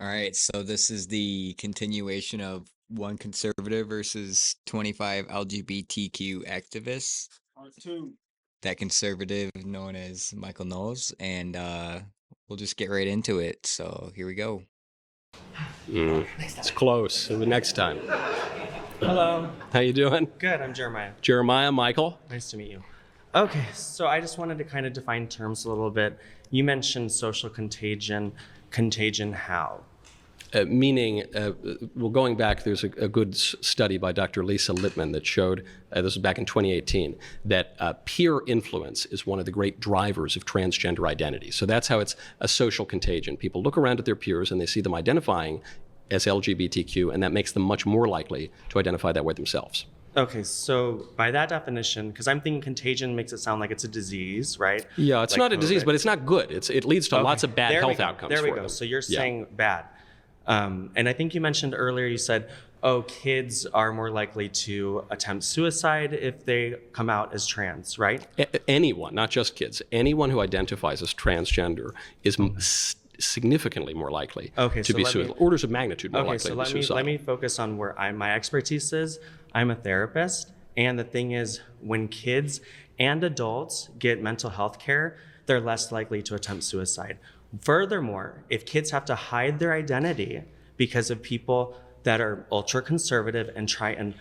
All right, so this is the continuation of one conservative versus 25 LGBTQ activists. Part two. That conservative known as Michael Knowles, and we'll just get right into it. So here we go. It's close. Next time. Hello. How you doing? Good, I'm Jeremiah. Jeremiah, Michael. Nice to meet you. Okay, so I just wanted to kind of define terms a little bit. You mentioned social contagion. Contagion how? Meaning, well, going back, there's a good study by Dr. Lisa Littman that showed, this was back in 2018, that peer influence is one of the great drivers of transgender identity. So that's how it's a social contagion. People look around at their peers and they see them identifying as LGBTQ, and that makes them much more likely to identify that way themselves. Okay, so by that definition, because I'm thinking contagion makes it sound like it's a disease, right? Yeah, it's like not a COVID. disease, but it's not good. It leads to lots of bad health outcomes There we for go. them. So you're saying bad. And I think you mentioned earlier, you said, oh, kids are more likely to attempt suicide if they come out as trans, right? Anyone, not just kids, anyone who identifies as transgender is significantly more likely to be suicidal. Orders of magnitude more likely to be suicidal. Let me focus on where my expertise is. I'm a therapist, and the thing is, when kids and adults get mental health care, they're less likely to attempt suicide. Furthermore, if kids have to hide their identity because of people that are ultra conservative and try and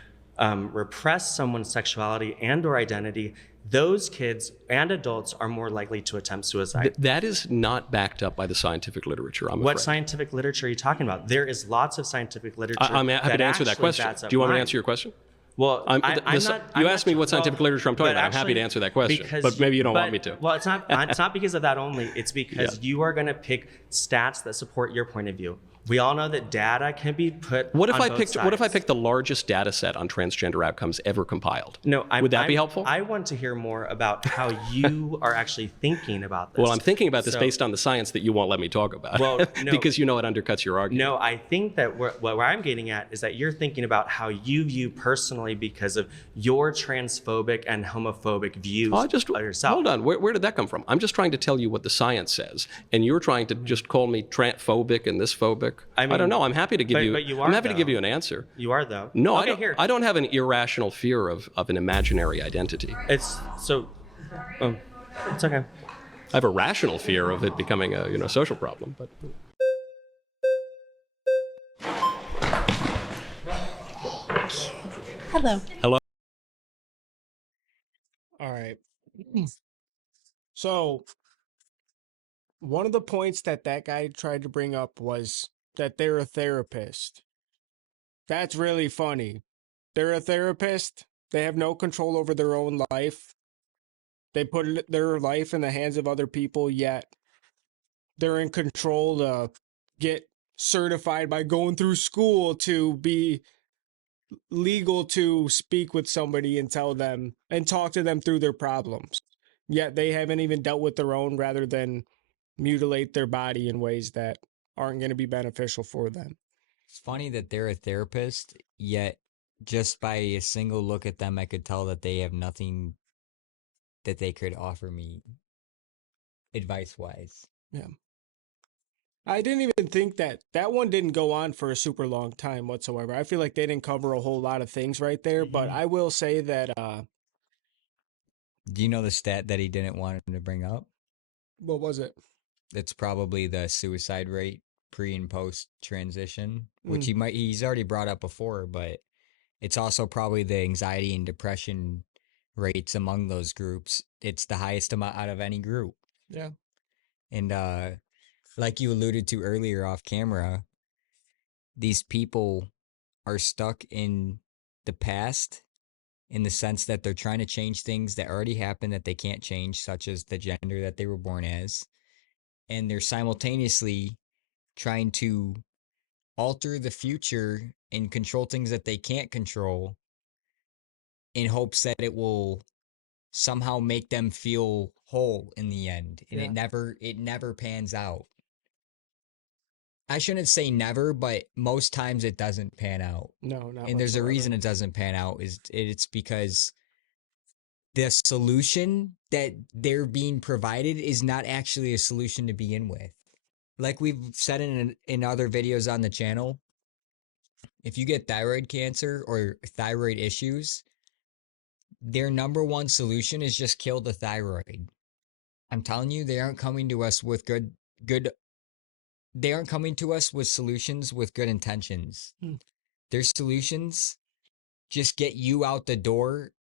repress someone's sexuality and or identity, those kids and adults are more likely to attempt suicide. That is not backed up by the scientific literature, I'm afraid. What scientific literature are you talking about? There is lots of scientific literature. I'm happy to answer that question. Do you want me to answer your question? Well, you asked me what scientific literature I'm talking about. I'm happy to answer that question, but maybe you don't want me to. Well, it's not because of that only. It's because you are going to pick stats that support your point of view. We all know that data can be put. What if on I both picked? sides. What if I picked the largest data set on transgender outcomes ever compiled? No, would that be helpful? I want to hear more about how you are actually thinking about this. Well, I'm thinking about this based on the science that you won't let me talk about. Well, no, because you know it undercuts your argument. No, I think that where I'm getting at is that you're thinking about how you view personally because of your transphobic and homophobic views of yourself. Hold on. Where did that come from? I'm just trying to tell you what the science says, and you're trying to just call me transphobic and this phobic. I don't know. I'm happy to give you. I'm happy to give you an answer. You are though. No, okay, I don't have an irrational fear of an imaginary identity. It's so. It's okay. I have a rational fear of it becoming a social problem, but. Hello. Hello. All right. So, one of the points that guy tried to bring up was that they're a therapist. That's really funny. They're a therapist. They have no control over their own life. They put their life in the hands of other people, yet they're in control to get certified by going through school to be legal to speak with somebody and tell them and talk to them through their problems. Yet they haven't even dealt with their own, rather than mutilate their body in ways that aren't going to be beneficial for them. It's funny that they're a therapist, yet just by a single look at them, I could tell that they have nothing that they could offer me advice-wise. Yeah. I didn't even think that one didn't go on for a super long time whatsoever. I feel like they didn't cover a whole lot of things right there, but I will say that... Do you know the stat that he didn't want him to bring up? What was it? It's probably the suicide rate pre and post transition, which he's already brought up before, but it's also probably the anxiety and depression rates among those groups. It's the highest amount out of any group. Yeah. And like you alluded to earlier off camera, these people are stuck in the past in the sense that they're trying to change things that already happened that they can't change, such as the gender that they were born as. And they're simultaneously trying to alter the future and control things that they can't control in hopes that it will somehow make them feel whole in the end. And it never pans out. I shouldn't say never, but most times it doesn't pan out. No, not and there's a reason it doesn't pan out. It's because the solution that they're being provided is not actually a solution to begin with. like we've said in other videos on the channel, if you get thyroid cancer or thyroid issues, their number one solution is just kill the thyroid. I'm telling you, they aren't coming to us with good they aren't coming to us with solutions with good intentions. Their solutions just get you out the door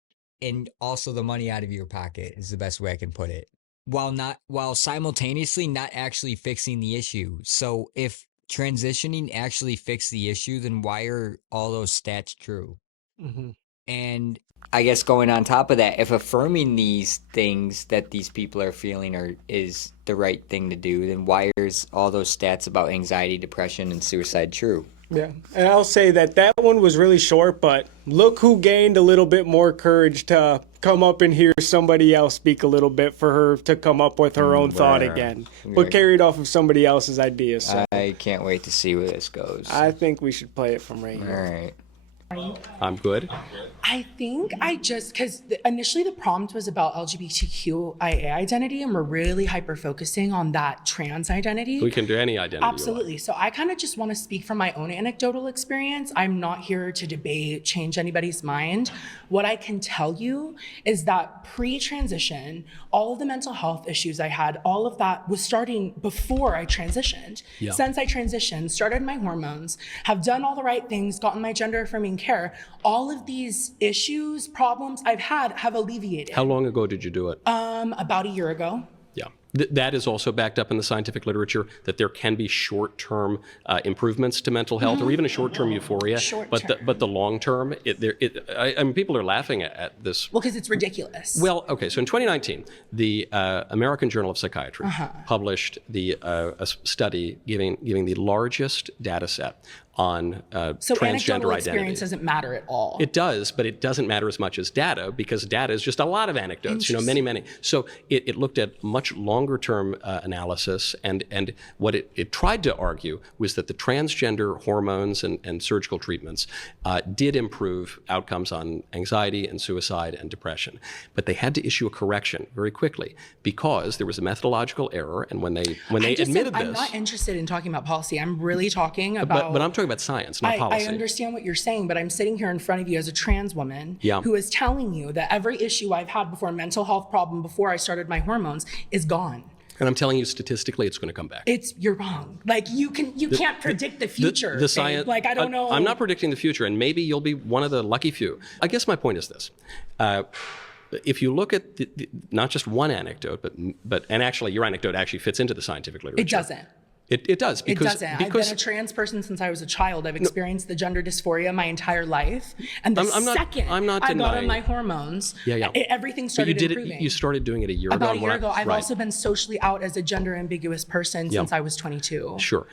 and also the money out of your pocket is the best way I can put it. While simultaneously not actually fixing the issue. So if transitioning actually fixed the issue, then why are all those stats true? Mm-hmm. And I guess going on top of that, if affirming these things that these people are feeling is the right thing to do, then why is all those stats about anxiety, depression, and suicide true? Yeah, and I'll say that one was really short, but look who gained a little bit more courage to come up and hear somebody else speak a little bit for her to come up with her own thought again, but carried off of somebody else's ideas. So I can't wait to see where this goes. I think we should play it from right All here. right. I'm good. I think because initially the prompt was about LGBTQIA identity, and we're really hyper focusing on that trans identity. We can do any identity. Absolutely. So I kind of just want to speak from my own anecdotal experience. I'm not here to debate, change anybody's mind. What I can tell you is that pre-transition, all of the mental health issues I had, all of that was starting before I transitioned. Yeah. Since I transitioned, started my hormones, have done all the right things, gotten my gender affirming care, all of these issues, problems I've had have alleviated. How long ago did you do it? About a year ago. Yeah. That is also backed up in the scientific literature, that there can be short-term improvements to mental health, or even a short-term euphoria. But the long-term, I mean, people are laughing at this. Well, because it's ridiculous. Well, okay. So in 2019, the American Journal of Psychiatry published a study giving the largest data set on so transgender anecdotal identity. experience doesn't matter at all. It does, but it doesn't matter as much as data, because data is just a lot of anecdotes, many. So it looked at much longer-term analysis, and what it tried to argue was that the transgender hormones and surgical treatments did improve outcomes on anxiety and suicide and depression. But they had to issue a correction very quickly because there was a methodological error, and when they admitted this... I'm not interested in talking about policy. I'm really talking about... But I'm talking about science, not policy. I understand what you're saying, but I'm sitting here in front of you as a trans woman Yeah. who is telling you that every issue I've had before, mental health problem before I started my hormones, is gone. And I'm telling you, statistically, it's going to come back. You're wrong. Like you can't predict the future. The science. Like I don't know. I'm not predicting the future, and maybe you'll be one of the lucky few. I guess my point is this. If you look at not just one anecdote, but and actually your anecdote actually fits into the scientific literature. It doesn't. It does. It doesn't. I've been a trans person since I was a child. I've experienced the gender dysphoria my entire life. And the second I got on my hormones, everything started improving. You started doing it a year ago. About a year ago. I've also been socially out as a gender ambiguous person since I was 22. Sure.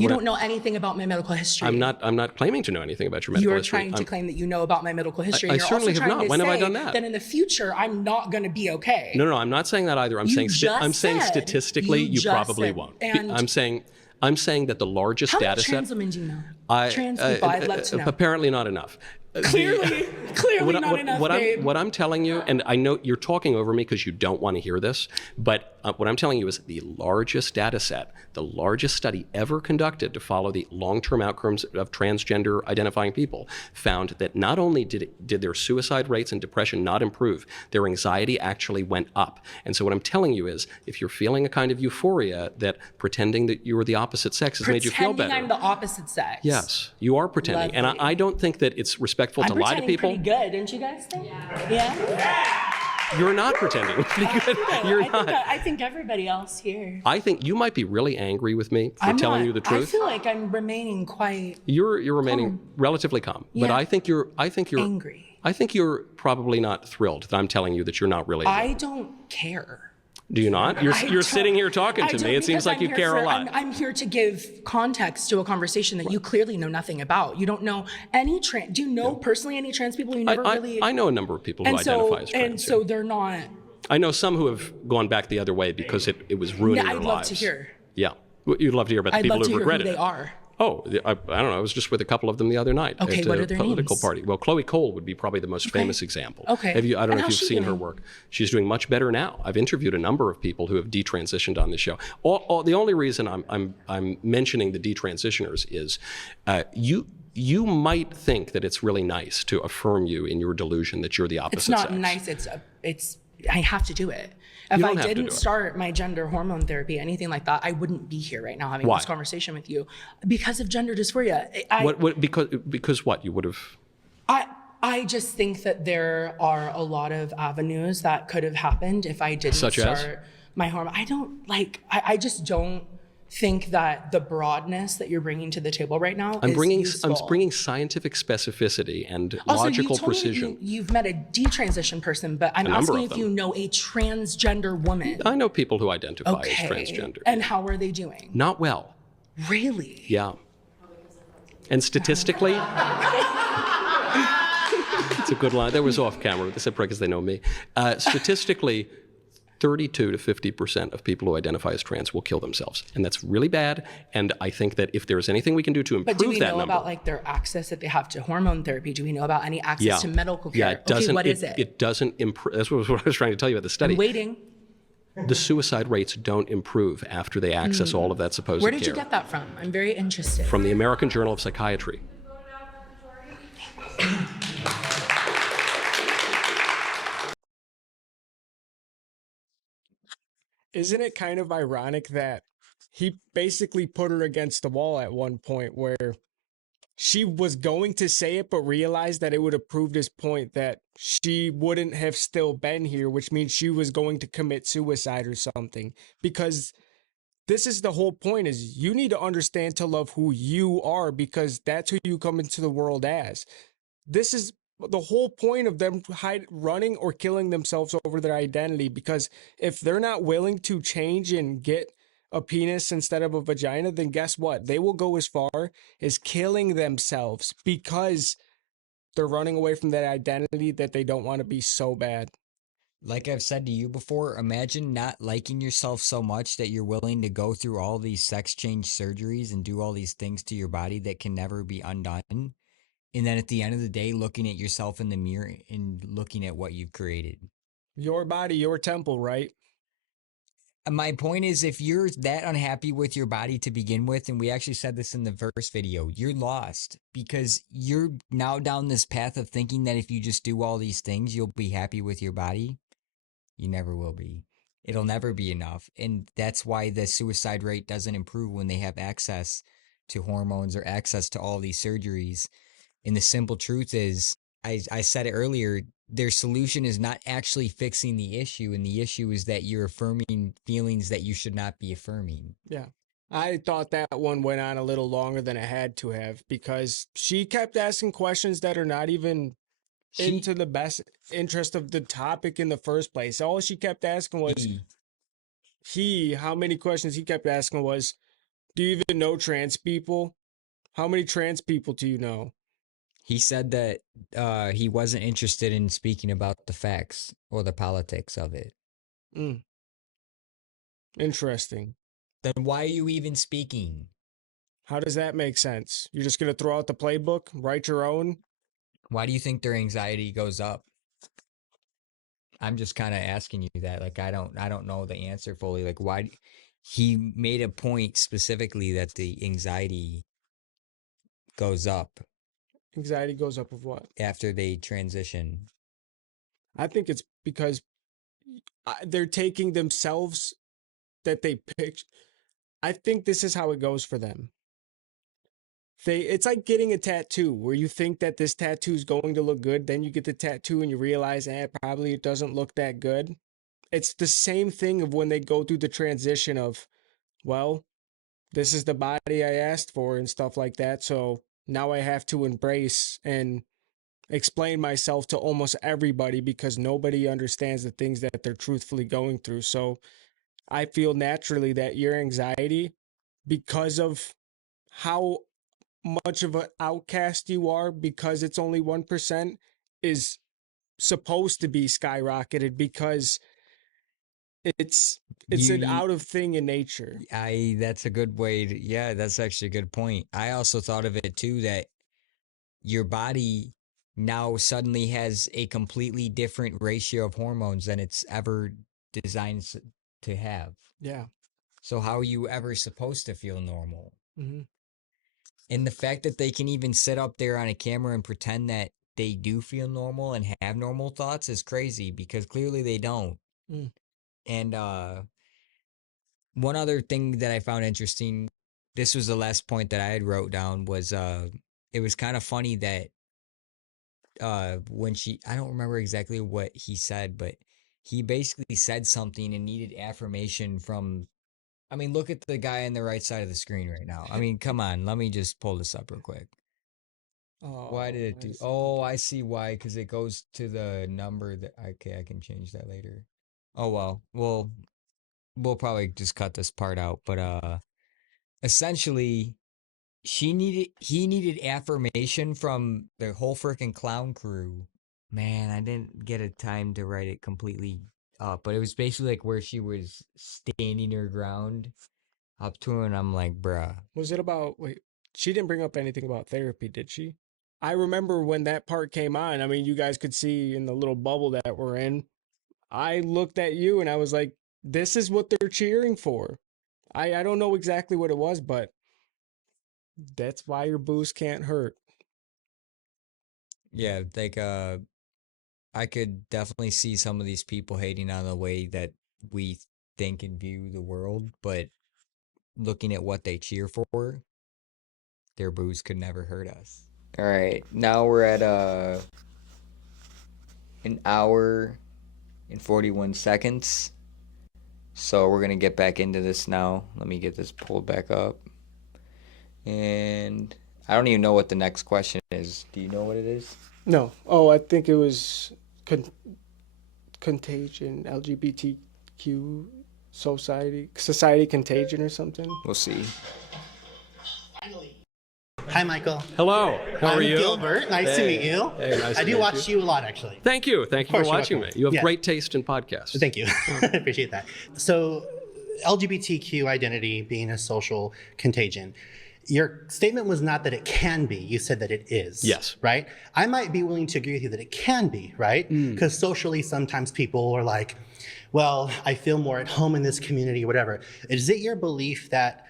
You don't know anything about my medical history. I'm not claiming to know anything about your medical history. You're trying to claim that you know about my medical history. I certainly have not. When have I done that? Then in the future, I'm not going to be okay. No, I'm not saying that either. I'm saying statistically, you probably won't. And I'm saying that the largest data set. How many trans women do you know? Trans people, I'd love to know. Apparently not enough. Clearly not enough, babe. What I'm telling you, and I know you're talking over me because you don't want to hear this, but what I'm telling you is the largest data set, the largest study ever conducted to follow the long-term outcomes of transgender identifying people, found that not only did their suicide rates and depression not improve, their anxiety actually went up. And so what I'm telling you is, if you're feeling a kind of euphoria that pretending that you were the opposite sex has made you feel better. Pretending I'm the opposite sex. Yes, you are pretending. Lovely. And I don't think that it's respectful to lie to people. I'm pretending pretty good, don't you guys think? Yeah? You're not pretending pretty good. I think everybody else here. I think you might be really angry with me for telling you the truth. I feel like I'm remaining quite. You're remaining relatively calm, but I think you're angry. I think you're probably not thrilled that I'm telling you that you're not really. I don't care. Do you not? You're sitting here talking to me. It seems like you care a lot. I'm here to give context to a conversation that you clearly know nothing about. You don't know any trans. Do you know personally any trans people? You never really. I know a number of people who identify as trans. And so they're not. I know some who have gone back the other way because it was ruining their lives. I'd love to hear. Yeah. You'd love to hear about the people who regret it. I'd love to hear who they are. Oh, I don't know. I was just with a couple of them the other night Okay, at what a are their political names? party. Well, Chloe Cole would be probably the most famous example. Okay. I don't And know if how's you've she seen her doing? work. She's doing much better now. I've interviewed a number of people who have detransitioned on this show. The only reason I'm mentioning the detransitioners is you might think that it's really nice to affirm you in your delusion that you're the opposite It's not sex. nice. It's I have to do it. If You I don't have to didn't do it. start my gender hormone therapy, anything like that, I wouldn't be here right now having Why? this conversation with you because of gender dysphoria. Because what? You would have... I just think that there are a lot of avenues that could have happened if I didn't Such as? start my hormone. I just don't think that the broadness that you're bringing to the table right now I'm is useful. bringing scientific specificity and Also, logical you told precision. me that you've met a detransition person, but I'm A number asking of if you them. know a transgender woman. I know people who identify Okay. as transgender. And how are they doing? Not well. Really? Yeah. And statistically, it's a good line. That was off camera. They said because they know me. Statistically, 32 to 50% of people who identify as trans will kill themselves. And that's really bad. And I think that if there's anything we can do to improve But do we that know number... about like their access that they have to hormone therapy? Do we know about any access Yeah. to medical care? Yeah, it doesn't, okay, what is it? It doesn't improve. That's what I was trying to tell you about the study. I'm waiting. The suicide rates don't improve after they access all of that supposed Where care. did you get that from? I'm very interested. From the American Journal of Psychiatry. Isn't it kind of ironic that he basically put her against the wall at one point where she was going to say it, but realized that it would have proved his point that she wouldn't have still been here, which means she was going to commit suicide or something. Because this is the whole point, is you need to understand to love who you are, because that's who you come into the world as. This is the whole point of them running or killing themselves over their identity, because if they're not willing to change and get a penis instead of a vagina, then guess what? They will go as far as killing themselves because they're running away from that identity that they don't want to be so bad. Like I've said to you before, imagine not liking yourself so much that you're willing to go through all these sex change surgeries and do all these things to your body that can never be undone. And then at the end of the day, looking at yourself in the mirror and looking at what you've created. Your body, your temple, right? My point is, if you're that unhappy with your body to begin with, and we actually said this in the first video, you're lost because you're now down this path of thinking that if you just do all these things, you'll be happy with your body. You never will be. It'll never be enough. And that's why the suicide rate doesn't improve when they have access to hormones or access to all these surgeries. And the simple truth is, I said it earlier, their solution is not actually fixing the issue. And the issue is that you're affirming feelings that you should not be affirming. Yeah. I thought that one went on a little longer than it had to have, because she kept asking questions that are not even into the best interest of the topic in the first place. All she kept asking was, how many questions he kept asking was, do you even know trans people? How many trans people do you know? He said that he wasn't interested in speaking about the facts or the politics of it. Interesting. Then why are you even speaking? How does that make sense? You're just going to throw out the playbook, write your own? Why do you think their anxiety goes up? I'm just kind of asking you that. Like, I don't know the answer fully. Like, why? He made a point specifically that the anxiety goes up Anxiety goes up of what? after they transition. I think it's because they're taking themselves that they picked. I think this is how it goes for them. It's like getting a tattoo where you think that this tattoo is going to look good. Then you get the tattoo and you realize, probably it doesn't look that good. It's the same thing of when they go through the transition of, well, this is the body I asked for and stuff like that. So now I have to embrace and explain myself to almost everybody, because nobody understands the things that they're truthfully going through. So I feel naturally that your anxiety, because of how much of an outcast you are, because it's only 1%, is supposed to be skyrocketed, because It's an You- out of thing in nature. That's a good way to, yeah, that's actually a good point. I also thought of it too that your body now suddenly has a completely different ratio of hormones than it's ever designed to have. Yeah. So how are you ever supposed to feel normal? Hmm. And the fact that they can even sit up there on a camera and pretend that they do feel normal and have normal thoughts is crazy because clearly they don't. Mm. And one other thing that I found interesting, this was the last point that I had wrote down, was it was kind of funny that when she, I don't remember exactly what he said, but he basically said something and needed affirmation from, I mean, look at the guy on the right side of the screen right now. I mean, come on, let me just pull this up real quick. Why did it do? Oh, I see why. Because it goes to the number that. Okay, I can change that later. Oh well, we'll probably just cut this part out. But essentially, he needed affirmation from the whole freaking clown crew. Man, I didn't get a time to write it completely up, but it was basically like where she was standing her ground up to her, and I'm like, bruh. Was it about, wait, she didn't bring up anything about therapy, did she? I remember when that part came on. I mean, you guys could see in the little bubble that we're in. I looked at you and I was like, this is what they're cheering for. I don't know exactly what it was, but that's why your booze can't hurt. Yeah, like I could definitely see some of these people hating on the way that we think and view the world, but looking at what they cheer for, their booze could never hurt us. All right, now we're at an hour and 41 seconds. So we're going to get back into this now. Let me get this pulled back up. And I don't even know what the next question is. Do you know what it is? No. Oh, I think it was contagion, LGBTQ society contagion or something. We'll see. Hi, Michael. Hello. How are I'm you? Gilbert. Nice to meet you. Hey, nice I to do meet watch you a lot, actually. Thank you. Thank you for course, you're watching me. welcome. You have Yeah. great taste in podcasts. Thank you. I appreciate that. So, LGBTQ identity being a social contagion. Your statement was not that it can be. You said that it is. Yes. Right? I might be willing to agree with you that it can be, right? Because socially, sometimes people are like, well, I feel more at home in this community, whatever. Is it your belief that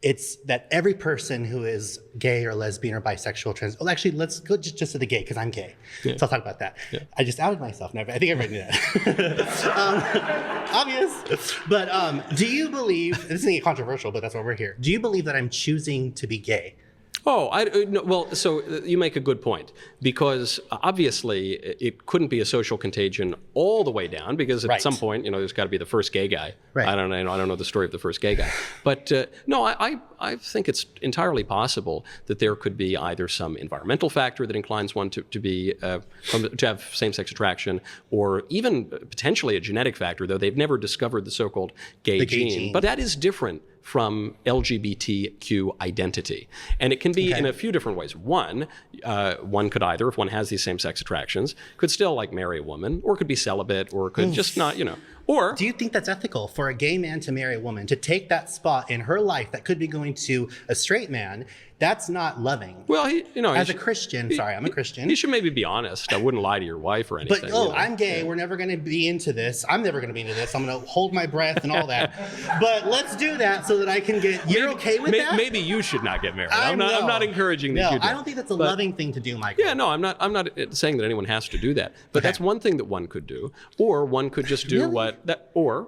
it's that every person who is gay or lesbian or bisexual, well, actually, let's go just to the gay, because I'm gay. So I'll talk about that. Yeah. I just outed myself. I think everybody knew that. Obvious. But do you believe, this isn't controversial, but that's why we're here. Do you believe that I'm choosing to be gay? Oh, no, well, so you make a good point, because obviously it couldn't be a social contagion all the way down, because at some point, there's got to be the first gay guy. Right. I don't know the story of the first gay guy, but no, I think it's entirely possible that there could be either some environmental factor that inclines one to have same-sex attraction, or even potentially a genetic factor, though they've never discovered the so-called gay gene. But that is different from LGBTQ identity. And it can be in a few different ways. One could either, if one has these same-sex attractions, could still like marry a woman, or could be celibate, or could just not, or... Do you think that's ethical for a gay man to marry a woman, to take that spot in her life that could be going to a straight man? That's not loving. Well, as a Christian, I'm a Christian. You should maybe be honest. I wouldn't lie to your wife or anything. But, I'm gay. We're never going to be into this. I'm never going to be into this. I'm going to hold my breath and all that. But let's do that so that I can get, you're okay with that? Maybe you should not get married. I'm not encouraging that you do. I don't think that's a loving thing to do, Michael. Yeah, no, I'm not saying that anyone has to do that. But that's one thing that one could do. Or one could just do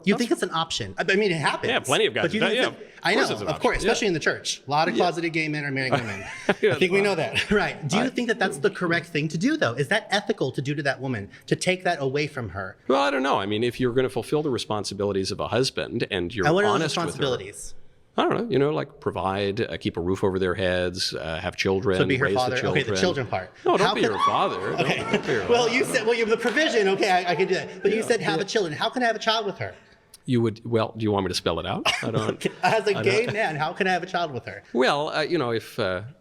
You think it's an option? I mean, it happens. Yeah, plenty of guys do that. I know, of course, especially in the church. A lot of closeted gay men are marrying women. I think we know that. Right. Do you think that that's the correct thing to do, though? Is that ethical to do to that woman, to take that away from her? Well, I don't know. I mean, if you're going to fulfill the responsibilities of a husband and you're honest with her. I don't know, like provide, keep a roof over their heads, have children, so be her raise father. the children. Okay, the children part. No, don't be her father. Okay. Don't be her well, father. you said, you have the provision. Okay, I can do that. But you said have a children. How can I have a child with her? You would, do you want me to spell it out? I don't. As a gay man, how can I have a child with her? Well,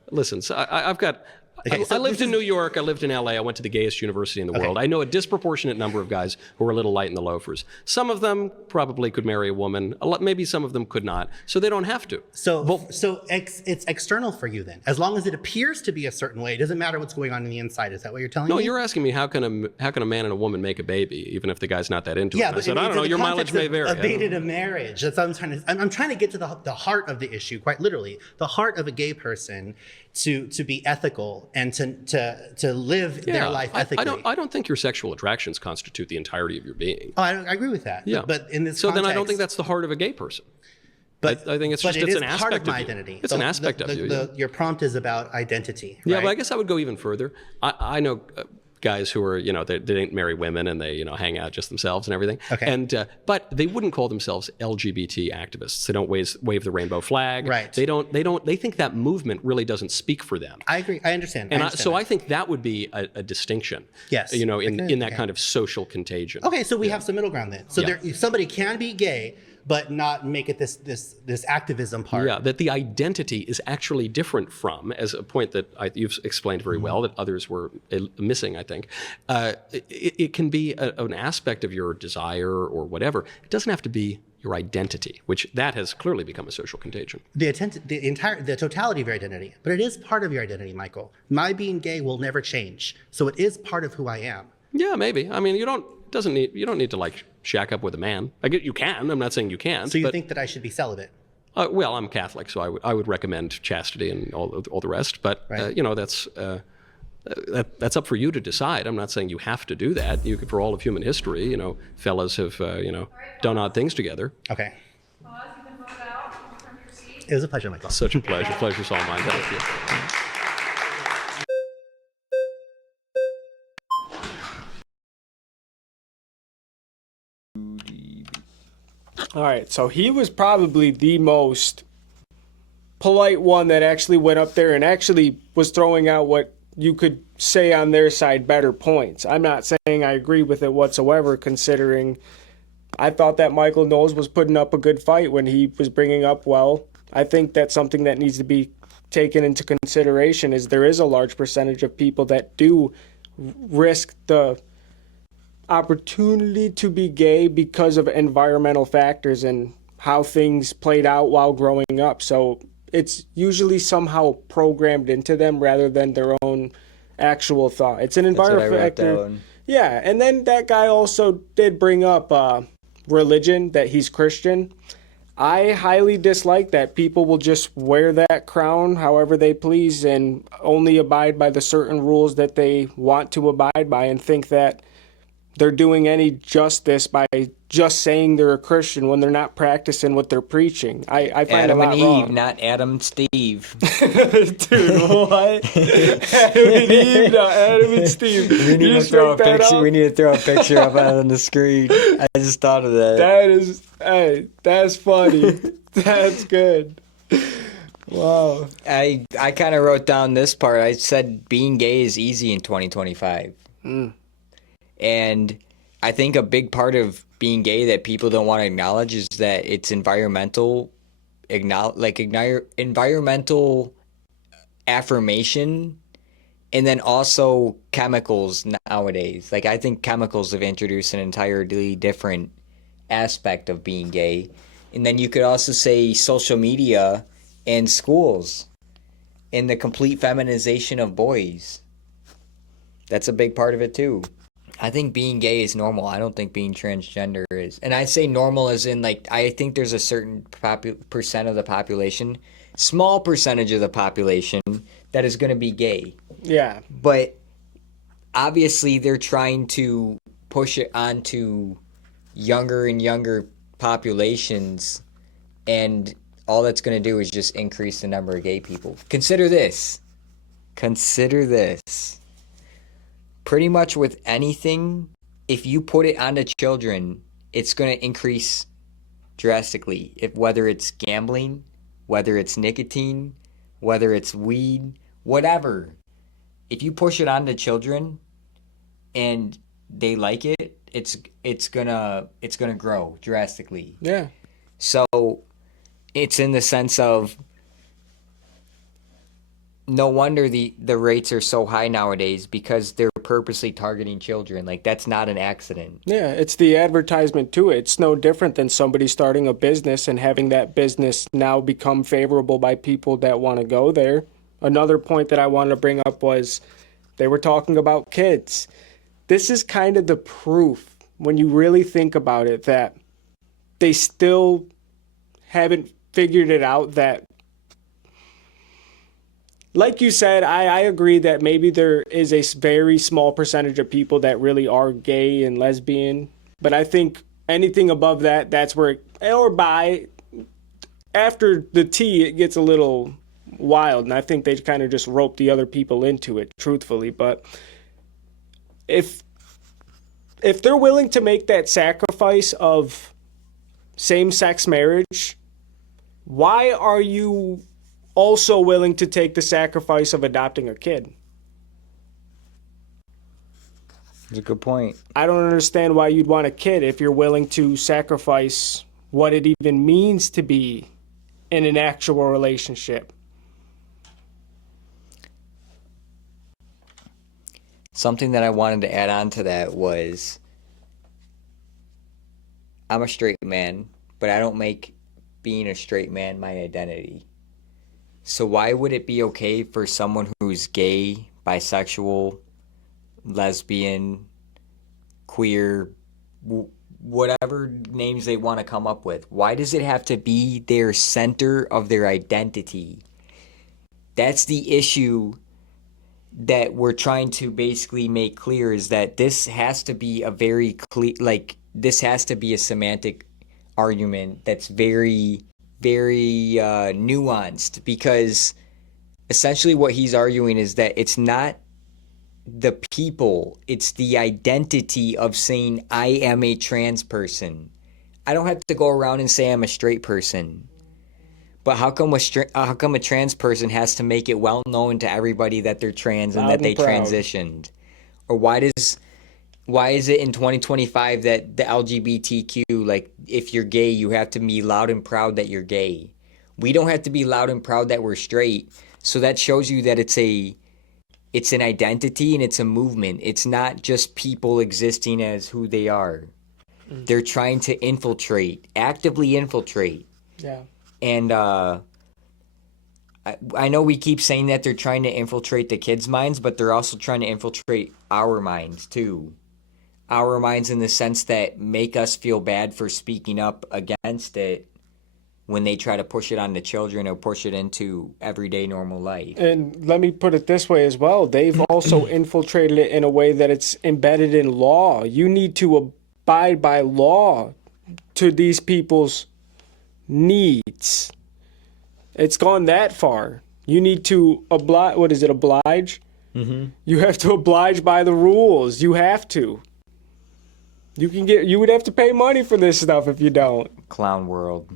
listen, so I've got Okay, I lived in New York. I lived in LA. I went to the gayest university in the world. I know a disproportionate number of guys who are a little light in the loafers. Some of them probably could marry a woman. Maybe some of them could not. So they don't have to. It's external for you then. As long as it appears to be a certain way, it doesn't matter what's going on the inside. Is that what you're telling me? No, you're asking me how can a man and a woman make a baby, even if the guy's not that into it? Yeah, And I but said, I don't know. Your mileage may vary. Of dated a marriage. That's what I'm trying to get to the heart of the issue, quite literally, the heart of a gay person to be ethical and to live their life ethically. I don't think your sexual attractions constitute the entirety of your being. Oh, I agree with that. Yeah. But in this so context, then I don't think that's the heart of a gay person. But I think it's but just it is an aspect part of my you. identity. It's an aspect of you. Your prompt is about identity. Yeah, right? but I guess I would go even further. I know guys who are, they didn't marry women and they, hang out just themselves and everything. Okay. And but they wouldn't call themselves LGBT activists. They don't wave the rainbow flag. Right. They think that movement really doesn't speak for them. I agree. I understand. And so I think that would be a distinction. Yes. In that kind of social contagion. Okay, so we have some middle ground then. So somebody can be gay, but not make it this activism part. Yeah, that the identity is actually different from, as a point that you've explained very well, that others were missing, I think. It can be an aspect of your desire or whatever. It doesn't have to be your identity, which that has clearly become a social contagion. The totality of your identity, but it is part of your identity, Michael. My being gay will never change, so it is part of who I am. Yeah, maybe. I mean, you don't need to like shack up with a man. You can. I'm not saying you can't. So you think that I should be celibate? Well, I'm Catholic, so I would recommend chastity and all the rest. But right. That's up for you to decide. I'm not saying you have to do that. For all of human history, fellas have done odd things together. Okay. Pause. You can vote out from your seat. It was a pleasure, Michael. Such a pleasure. Pleasure's all mine. Thank you. All right, so he was probably the most polite one that actually went up there and actually was throwing out what you could say on their side better points. I'm not saying I agree with it whatsoever, considering I thought that Michael Knowles was putting up a good fight when he was bringing up, well, I think that's something that needs to be taken into consideration is there is a large percentage of people that do risk the opportunity to be gay because of environmental factors and how things played out while growing up. So it's usually somehow programmed into them rather than their own actual thought. It's an environmental factor. Yeah, and then that guy also did bring up religion, that he's Christian. I highly dislike that people will just wear that crown however they please and only abide by the certain rules that they want to abide by and think that they're doing any justice by just saying they're a Christian when they're not practicing what they're preaching. I find Adam a lot and Eve, wrong. not Adam and Steve. Dude, what? Adam and Eve, not Adam and Steve. We need to throw a picture. We need to throw a picture up on the screen. I just thought of that. That's funny. That's good. Wow. I kind of wrote down this part. I said being gay is easy in 2025. And I think a big part of being gay that people don't want to acknowledge is that it's environmental affirmation, and then also chemicals nowadays. Like, I think chemicals have introduced an entirely different aspect of being gay. And then you could also say social media and schools and the complete feminization of boys. That's a big part of it too. I think being gay is normal. I don't think being transgender is. And I say normal as in, like, I think there's a certain percent of the population, small percentage of the population, that is going to be gay. Yeah. But obviously they're trying to push it onto younger and younger populations, and all that's going to do is just increase the number of gay people. Consider this. Pretty much with anything, if you put it onto children, it's going to increase drastically. Whether it's gambling, whether it's nicotine, whether it's weed, whatever. If you push it onto children and they like it, it's gonna grow drastically. Yeah. So it's in the sense of no wonder the rates are so high nowadays because they're purposely targeting children. Like that's not an accident. Yeah, it's the advertisement to it. It's no different than somebody starting a business and having that business now become favorable by people that want to go there. Another point that I wanted to bring up was they were talking about kids. This is kind of the proof, when you really think about it, that they still haven't figured it out that, like you said, I agree that maybe there is a very small percentage of people that really are gay and lesbian, but I think anything above that, that's where, or bi, after the T, it gets a little wild, and I think they kind of just rope the other people into it, truthfully. But if they're willing to make that sacrifice of same-sex marriage, why are you also willing to take the sacrifice of adopting a kid? That's a good point. I don't understand why you'd want a kid if you're willing to sacrifice what it even means to be in an actual relationship. Something that I wanted to add on to that was I'm a straight man, but I don't make being a straight man my identity. So why would it be okay for someone who's gay, bisexual, lesbian, queer, whatever names they want to come up with? Why does it have to be their center of their identity? That's the issue that we're trying to basically make clear, is that this has to be a very clear, like, this has to be a semantic argument that's very, very nuanced, because essentially what he's arguing is that it's not the people, it's the identity of saying I am a trans person. I don't have to go around and say I'm a straight person. But how come a trans person has to make it well known to everybody that they're trans and that they transitioned? Or why is it in 2025 that the LGBTQ, like, if you're gay, you have to be loud and proud that you're gay? We don't have to be loud and proud that we're straight. So that shows you that it's an identity and it's a movement. It's not just people existing as who they are. They're trying to actively infiltrate. Yeah. And I know we keep saying that they're trying to infiltrate the kids' minds, but they're also trying to infiltrate our minds too. Our minds in the sense that make us feel bad for speaking up against it when they try to push it on the children or push it into everyday normal life. And let me put it this way as well. They've also infiltrated it in a way that it's embedded in law. You need to abide by law to these people's needs. It's gone that far. You need to oblige. What is it? Oblige? Mm-hmm. You have to oblige by the rules. You have to. You would have to pay money for this stuff if you don't. Clown world.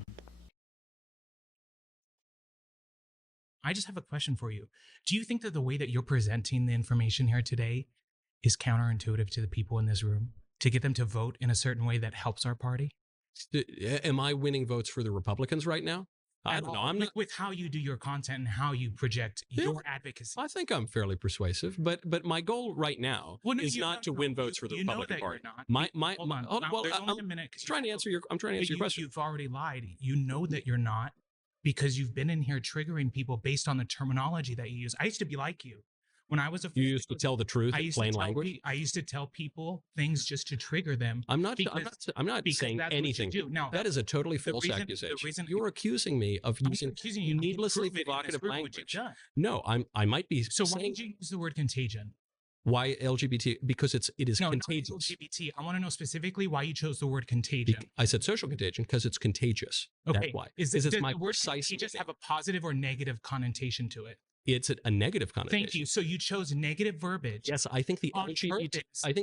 I just have a question for you. Do you think that the way that you're presenting the information here today is counterintuitive to the people in this room to get them to vote in a certain way that helps our party? Am I winning votes for the Republicans right now? I don't know. I'm not with how you do your content and how you project your advocacy. I think I'm fairly persuasive, but my goal right now is not to win votes for the Republican Party. Hold on. There's only a minute. I'm trying to answer your question. You've already lied. You know that you're not, because you've been in here triggering people based on the terminology that you use. I used to be like you. When I was you used to tell the truth in plain language. I used to tell people things just to trigger them. I'm not saying anything. No, that is a totally false accusation. You're accusing me of using needlessly provocative language. No, I might be. So why did you use the word contagion? Why LGBT? Because it is contagious. Not LGBT. I want to know specifically why you chose the word contagion. I said social contagion because it's contagious. Okay. That's why. Does the word contagious have a positive or negative connotation to it? It's a negative connotation. Thank you. So you chose negative verbiage. Yes, I think the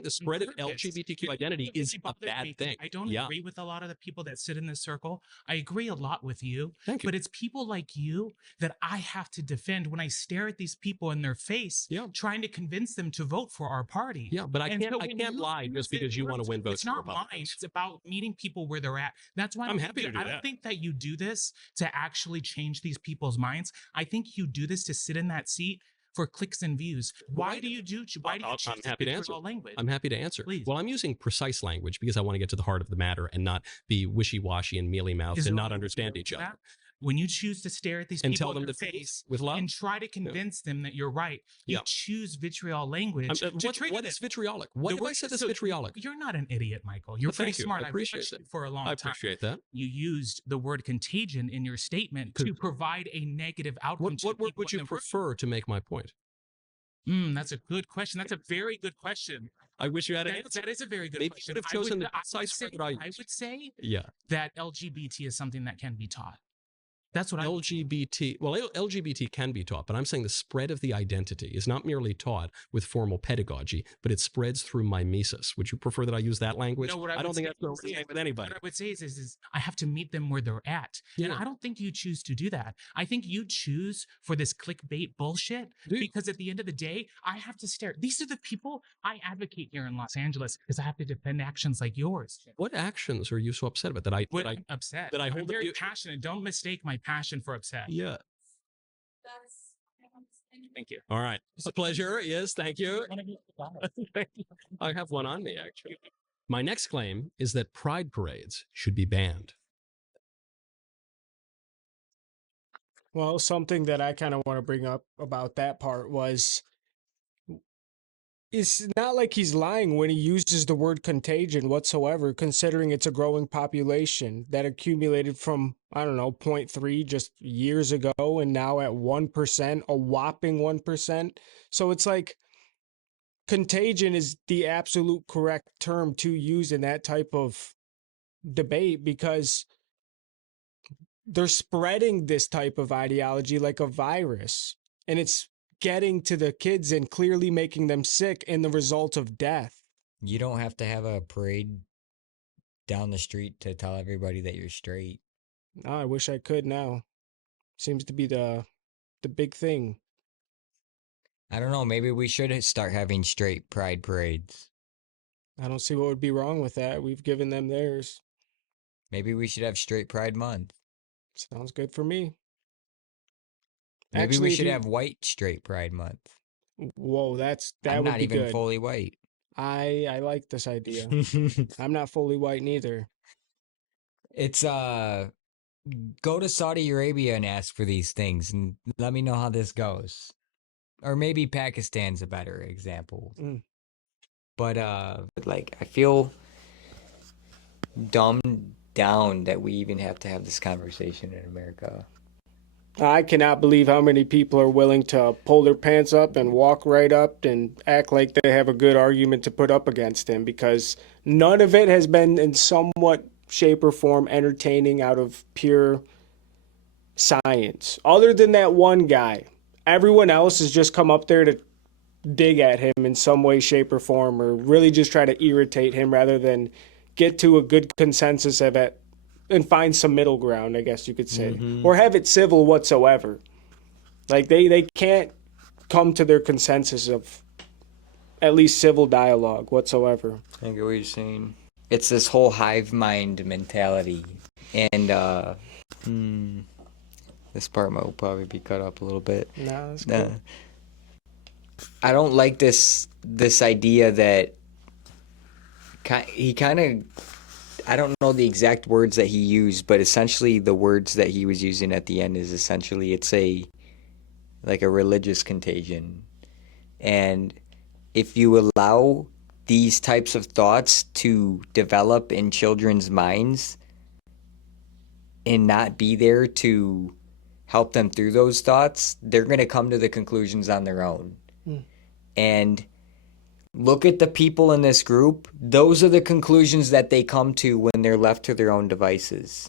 spread of LGBTQ identity is a bad thing. I don't agree with a lot of the people that sit in this circle. I agree a lot with you. Thank you. But it's people like you that I have to defend when I stare at these people in their face, trying to convince them to vote for our party. Yeah, but I can't lie just because you want to win votes. It's not lying. It's about meeting people where they're at. That's why I'm happy to do that. I don't think that you do this to actually change these people's minds. I think you do this to sit in that seat for clicks and views. Why do you choose I'm happy to answer. language? I'm happy to answer. Please. Well, I'm using precise language because I want to get to the heart of the matter and not be wishy-washy and mealy-mouthed Is and there not a- understand each other. that? When you choose to stare at these And people tell in them their the truth face with love. and try to convince them that you're right, you Yeah. choose vitriol language to trigger what them. is vitriolic? What The if I word- said that's so vitriolic? You're not an idiot, Michael. You're Well, pretty thank you. smart. I I've appreciate watched that. you for a long I time. appreciate that. You used the word contagion in your statement to provide a negative outcome. What word people would in you the room. prefer to make my point? That's a good question. That's a very good question. I wish you had an answer. That is a very good Maybe question. you would have chosen the I would precise say- word that I I used. would say Yeah. that LGBT is something that can be taught. That's what LGBT, well, LGBT can be taught, but I'm saying the spread of the identity is not merely taught with formal pedagogy, but it spreads through mimesis. Would you prefer that I use that language? No, what I don't would think say that's going to resonate with anybody. What I would say is I have to meet them where they're at. And Yeah. I don't think you choose to do that. I think you choose for this clickbait bullshit Do you? because at the end of the day, I have to stare. These are the people I advocate here in Los Angeles because I have to defend actions like yours. What actions are you so upset about that I I'm upset. that I I'm hold very you- passionate. Don't mistake my passion for upset. Yeah. Thank you. All right. It's a pleasure. Yes, thank you. I have one on me, actually. My next claim is that pride parades should be banned. Well, something that I kind of want to bring up about that part was it's not like he's lying when he uses the word contagion whatsoever, considering it's a growing population that accumulated from, I don't know, 0.3 just years ago and now at 1%, a whopping 1%. So it's like contagion is the absolute correct term to use in that type of debate because they're spreading this type of ideology like a virus, and it's getting to the kids and clearly making them sick in the result of death. You don't have to have a parade down the street to tell everybody that you're straight. Oh, I wish I could now. Seems to be the big thing. I don't know. Maybe we should start having straight pride parades. I don't see what would be wrong with that. We've given them theirs. Maybe we should have straight pride month. Sounds good for me. Maybe Actually, we if should you- have white straight pride month. Whoa, that I'm would not be even good. fully white. I like this idea. I'm not fully white neither. It's go to Saudi Arabia and ask for these things and let me know how this goes. Or maybe Pakistan's a better example. Mm. But like I feel dumbed down that we even have to have this conversation in America. I cannot believe how many people are willing to pull their pants up and walk right up and act like they have a good argument to put up against him because none of it has been in somewhat shape or form entertaining out of pure science. Other than that one guy, everyone else has just come up there to dig at him in some way, shape, or form, or really just try to irritate him rather than get to a good consensus of it and find some middle ground, I guess you could say, or have it civil whatsoever. Like they can't come to their consensus of at least civil dialogue whatsoever. I get what you're saying. It's this whole hive mind mentality. And this part will probably be cut up a little bit. Nah, that's cool. I don't like this idea that he kind of, I don't know the exact words that he used, but essentially the words that he was using at the end is essentially it's like a religious contagion. And if you allow these types of thoughts to develop in children's minds and not be there to help them through those thoughts, they're going to come to the conclusions on their own. And look at the people in this group. Those are the conclusions that they come to when they're left to their own devices.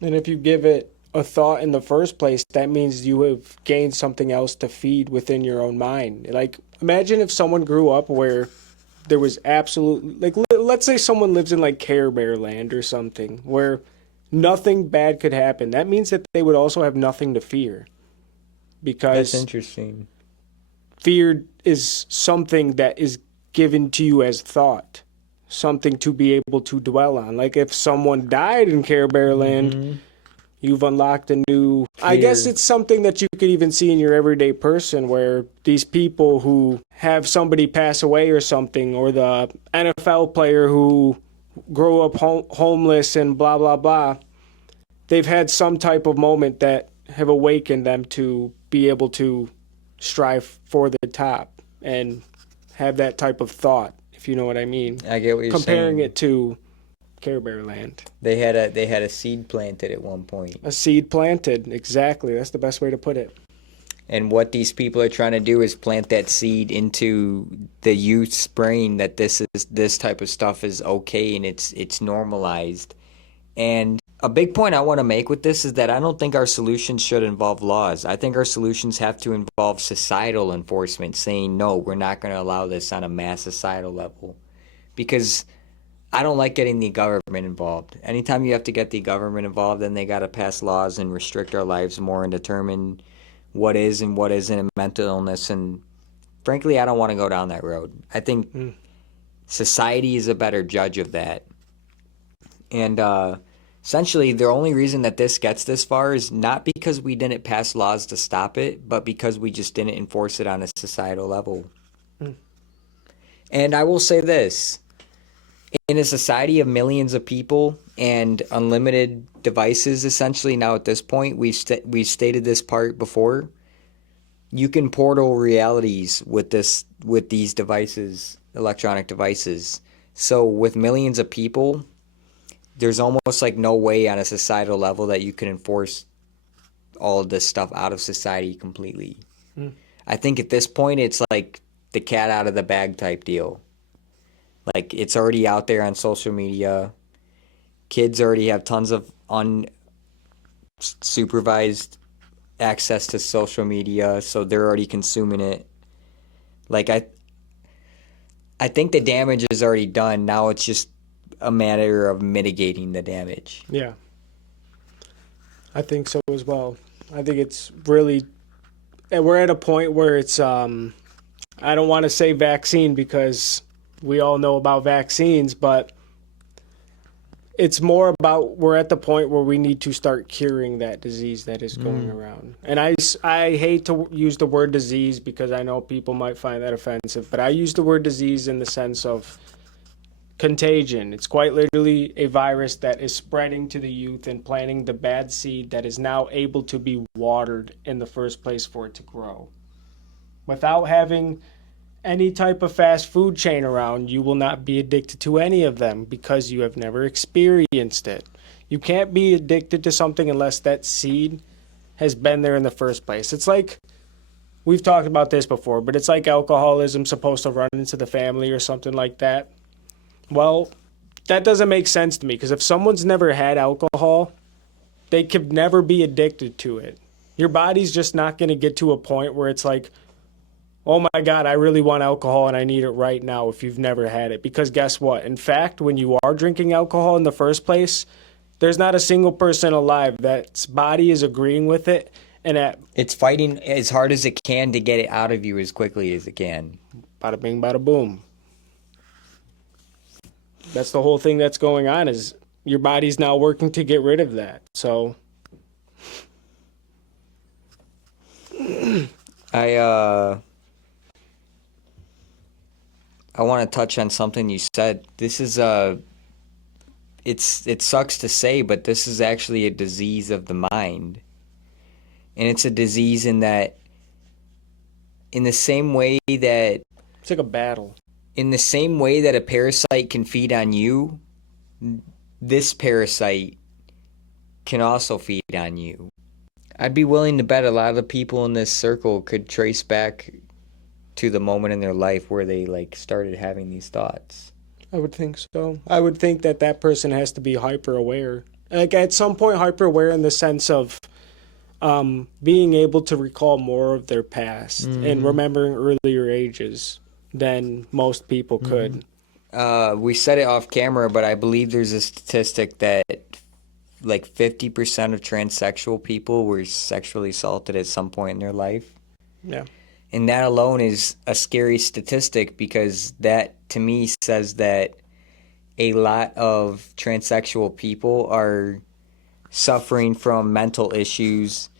And if you give it a thought in the first place, that means you have gained something else to feed within your own mind. Like, imagine if someone grew up where there was absolute, like, let's say someone lives in like Care Bear Land or something, where nothing bad could happen. That means that they would also have nothing to fear. Because That's interesting. fear is something that is given to you as thought, something to be able to dwell on. Like if someone died in Care Bear Land, you've unlocked a new, I guess Fear. it's something that you could even see in your everyday person, where these people who have somebody pass away or something, or the NFL player who grew up homeless and blah, blah, blah, they've had some type of moment that have awakened them to be able to strive for the top and have that type of thought, if you know what I mean. I get what you're Comparing saying. it to Care Bear Land. They had a seed planted at one point. A seed planted, exactly. That's the best way to put it. And what these people are trying to do is plant that seed into the youth's brain that this type of stuff is okay and it's normalized. And a big point I want to make with this is that I don't think our solutions should involve laws. I think our solutions have to involve societal enforcement, saying, no, we're not going to allow this on a mass societal level. Because I don't like getting the government involved. Anytime you have to get the government involved, then they got to pass laws and restrict our lives more and determine what is and what isn't a mental illness. And frankly, I don't want to go down that road. I think society is a better judge of that. And essentially, the only reason that this gets this far is not because we didn't pass laws to stop it, but because we just didn't enforce it on a societal level. And I will say this. In a society of millions of people and unlimited devices, essentially, now at this point, we've stated this part before, you can portal realities with these devices, electronic devices. So with millions of people, there's almost like no way on a societal level that you can enforce all of this stuff out of society completely. I think at this point, it's like the cat out of the bag type deal. Like, it's already out there on social media. Kids already have tons of unsupervised access to social media, so they're already consuming it. Like, I think the damage is already done. Now it's just a matter of mitigating the damage. Yeah. I think so as well. I think it's really, and we're at a point where it's, I don't want to say vaccine because we all know about vaccines, but it's more about we're at the point where we need to start curing that disease that is going around. And I hate to use the word disease because I know people might find that offensive, but I use the word disease in the sense of contagion. It's quite literally a virus that is spreading to the youth and planting the bad seed that is now able to be watered in the first place for it to grow. Without having any type of fast food chain around, you will not be addicted to any of them because you have never experienced it. You can't be addicted to something unless that seed has been there in the first place. It's like, we've talked about this before, but it's like alcoholism supposed to run into the family or something like that. Well, that doesn't make sense to me because if someone's never had alcohol, they could never be addicted to it. Your body's just not going to get to a point where it's like, oh my God, I really want alcohol and I need it right now if you've never had it. Because guess what? In fact, when you are drinking alcohol in the first place, there's not a single person alive that's body is agreeing with it. And It's fighting as hard as it can to get it out of you as quickly as it can. bada bing, bada boom. That's the whole thing that's going on is your body's now working to get rid of that. So I want to touch on something you said. This is it sucks to say, but this is actually a disease of the mind. And it's a disease in that in the same way that it's like a battle. In the same way that a parasite can feed on you, this parasite can also feed on you. I'd be willing to bet a lot of the people in this circle could trace back to the moment in their life where they like started having these thoughts. I would think so. I would think that that person has to be hyper aware. Like at some point hyper aware in the sense of being able to recall more of their past and remembering earlier ages than most people could. We said it off camera, but I believe there's a statistic that like 50% of transsexual people were sexually assaulted at some point in their life. Yeah. And that alone is a scary statistic because that, to me, says that a lot of transsexual people are suffering from mental issues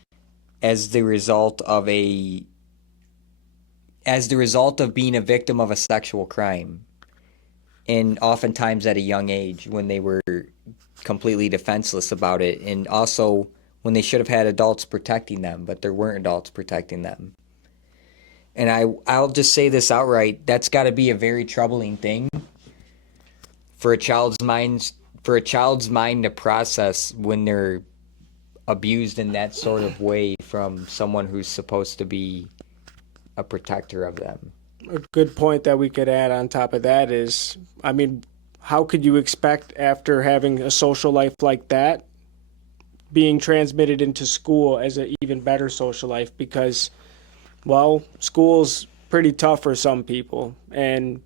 as the result of being a victim of a sexual crime, and oftentimes at a young age when they were completely defenseless about it, and also when they should have had adults protecting them, but there weren't adults protecting them. And I'll just say this outright, that's got to be a very troubling thing for a child's mind to process when they're abused in that sort of way from someone who's supposed to be a protector of them. A good point that we could add on top of that is, I mean, how could you expect after having a social life like that being transmitted into school as an even better social life? Because, well, school's pretty tough for some people, and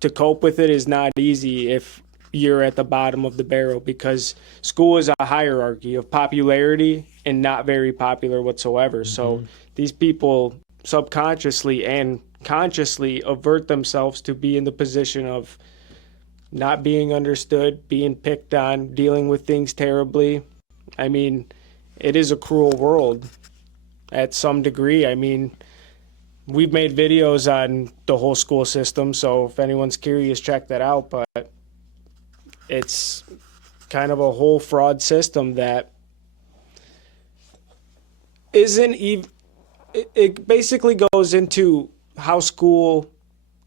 to cope with it is not easy if you're at the bottom of the barrel, because school is a hierarchy of popularity and not very popular whatsoever. So these people subconsciously and consciously avert themselves to be in the position of not being understood, being picked on, dealing with things terribly. I mean, it is a cruel world at some degree. I mean, we've made videos on the whole school system, so if anyone's curious, check that out. But it's kind of a whole fraud system that isn't even, it basically goes into how school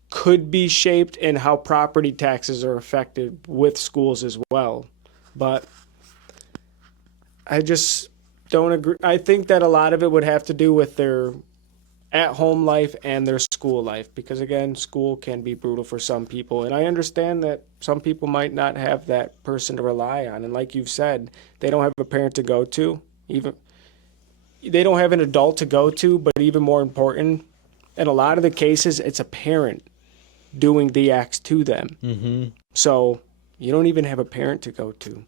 could be shaped and how property taxes are affected with schools as well. But I just don't agree. I think that a lot of it would have to do with their at-home life and their school life, because again, school can be brutal for some people, and I understand that some people might not have that person to rely on, and like you've said, they don't have a parent to go to, even they don't have an adult to go to, but even more important, in a lot of the cases, it's a parent doing the acts to them. So you don't even have a parent to go to.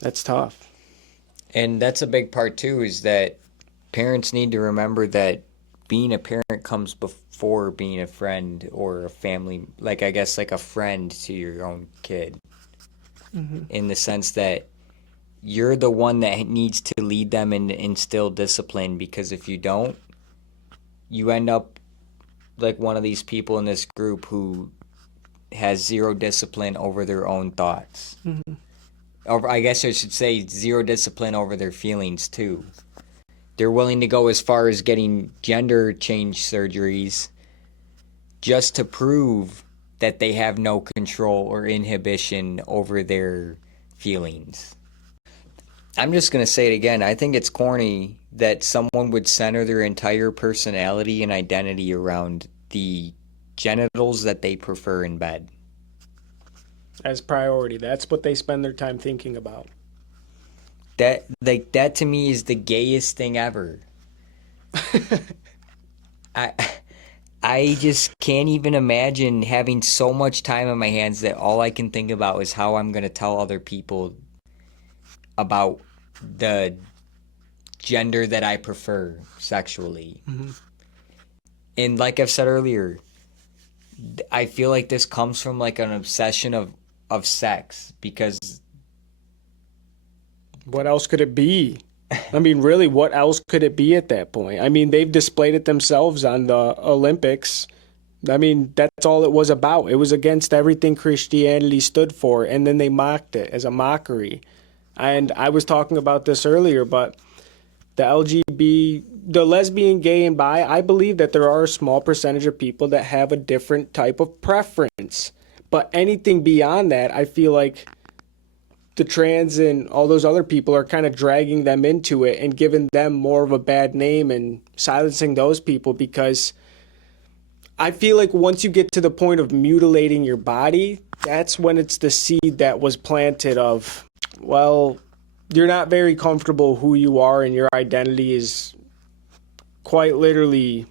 That's tough. And that's a big part too, is that parents need to remember that being a parent comes before being a friend or a family, like I guess like a friend to your own kid, in the sense that you're the one that needs to lead them and instill discipline, because if you don't, you end up like one of these people in this group who has zero discipline over their own thoughts. Or I guess I should say zero discipline over their feelings too. They're willing to go as far as getting gender change surgeries just to prove that they have no control or inhibition over their feelings. I'm just going to say it again. I think it's corny that someone would center their entire personality and identity around the genitals that they prefer in bed. As priority. That's what they spend their time thinking about. That to me is the gayest thing ever. I just can't even imagine having so much time on my hands that all I can think about is how I'm going to tell other people about the gender that I prefer sexually. And like I've said earlier, I feel like this comes from like an obsession of sex, because what else could it be? I mean, really, what else could it be at that point? I mean, they've displayed it themselves on the Olympics. I mean, that's all it was about. It was against everything Christianity stood for, and then they mocked it as a mockery. And I was talking about this earlier, but the lesbian, gay, and bi, I believe that there are a small percentage of people that have a different type of preference. But anything beyond that, I feel like the trans and all those other people are kind of dragging them into it and giving them more of a bad name and silencing those people, because I feel like once you get to the point of mutilating your body, that's when it's the seed that was planted of, well, you're not very comfortable who you are, and your identity is quite literally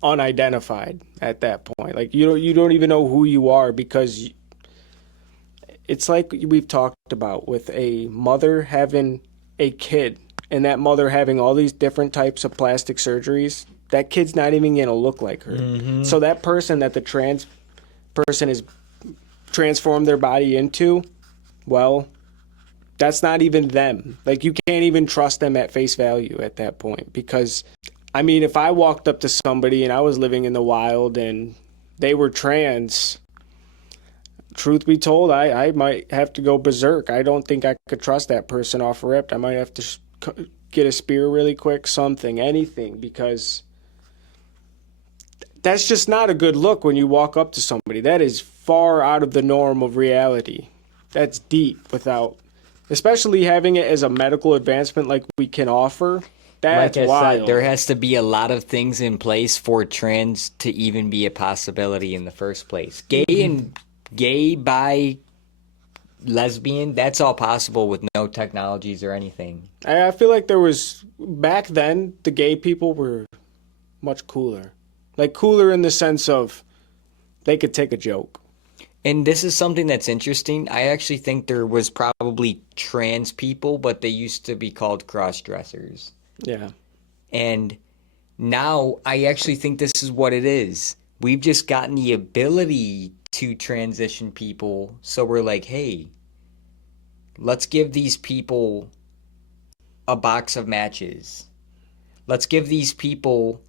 unidentified at that point. Like you don't even know who you are, because it's like we've talked about with a mother having a kid and that mother having all these different types of plastic surgeries. That kid's not even going to look like her. So that person that the trans person is transformed their body into, well, that's not even them. Like, you can't even trust them at face value at that point. Because, I mean, if I walked up to somebody and I was living in the wild and they were trans, truth be told, I might have to go berserk. I don't think I could trust that person off rip. I might have to get a spear really quick, something, anything, because that's just not a good look when you walk up to somebody. That is far out of the norm of reality. That's deep without, especially having it as a medical advancement like we can offer. That's like I wild. said, there has to be a lot of things in place for trans to even be a possibility in the first place. Gay, bi, lesbian, that's all possible with no technologies or anything. I feel like there was, back then, the gay people were much cooler. Like, cooler in the sense of they could take a joke. And this is something that's interesting. I actually think there was probably trans people, but they used to be called cross-dressers. Yeah. And now I actually think this is what it is. We've just gotten the ability to transition people. So we're like, hey, let's give these people a box of matches. Let's give these people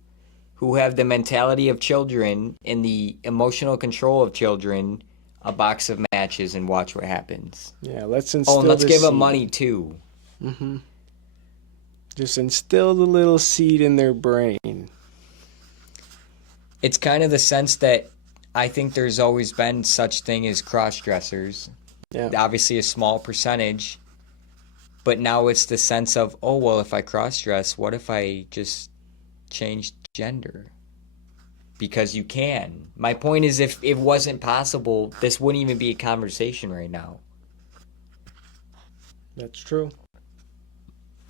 who have the mentality of children and the emotional control of children a box of matches and watch what happens. Yeah, let's instill Oh, and let's give them seed. money too. Mm-hmm. Just instill the little seed in their brain. It's kind of the sense that I think there's always been such thing as cross-dressers. Yeah. Obviously a small percentage, but now it's the sense of, oh, well, if I cross-dress, what if I just change gender? Because you can. My point is, if it wasn't possible, this wouldn't even be a conversation right now. That's true.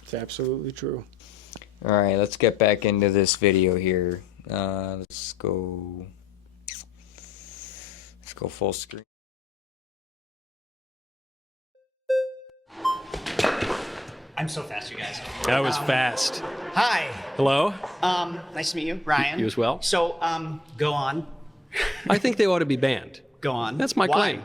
It's absolutely true. All right, let's get back into this video here. Let's go full screen. I'm so fast, you guys. That was fast. Hi. Hello? Nice to meet you, Ryan. You as well. So, go on. I think they ought to be banned. Go on. That's my Why? claim.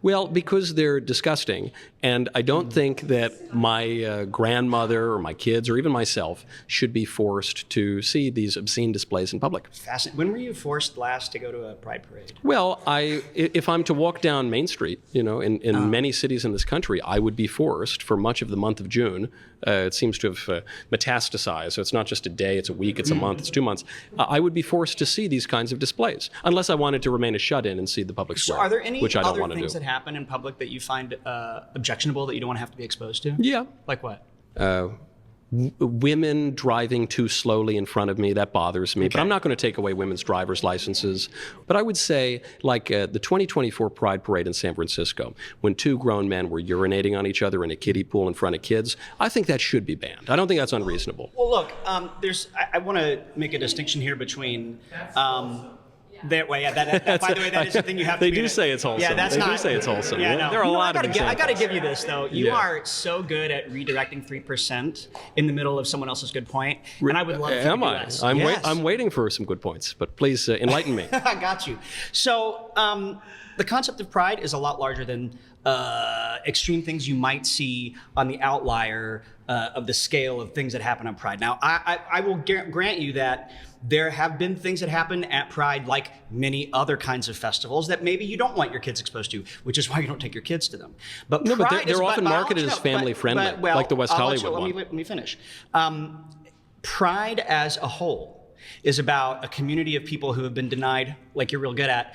Well, because they're disgusting, and I don't think that my grandmother or my kids or even myself should be forced to see these obscene displays in public. Fascinating. When were you forced last to go to a pride parade? Well, if I'm to walk down Main Street, in many cities in this country, I would be forced for much of the month of June. It seems to have metastasized, so it's not just a day, it's a week, it's a month, it's 2 months. I would be forced to see these kinds of displays, unless I wanted to remain a shut-in and see the public So, square, are there any which I don't other want to things do. that happen in public that you find objectionable that you don't want to have to be exposed to? Yeah. Like what? Women driving too slowly in front of me, that bothers me. But I'm not going to take away women's driver's licenses. But I would say, like the 2024 Pride Parade in San Francisco, when two grown men were urinating on each other in a kiddie pool in front of kids, I think that should be banned. I don't think that's unreasonable. Well, look, I want to make a distinction here between. By the way, that is the thing you have to They be do in say it's wholesome. Yeah, that's They not. do say it's wholesome. Yeah, no. There are a lot of I got to examples. give you this though. You Yeah. are so good at redirecting 3% in the middle of someone else's good point, and I would love to Am do I? this. I'm, Yes. I'm waiting for some good points, but please enlighten me. I got you. So the concept of pride is a lot larger than extreme things you might see on the outlier of the scale of things that happen on Pride. Now, I will grant you that there have been things that happen at Pride, like many other kinds of festivals, that maybe you don't want your kids exposed to, which is why you don't take your kids to them. But No, but Pride they're is often by marketed all- as family-friendly, like the West I'll let Hollywood one. Let me finish. Pride as a whole is about a community of people who have been denied, like you're real good at,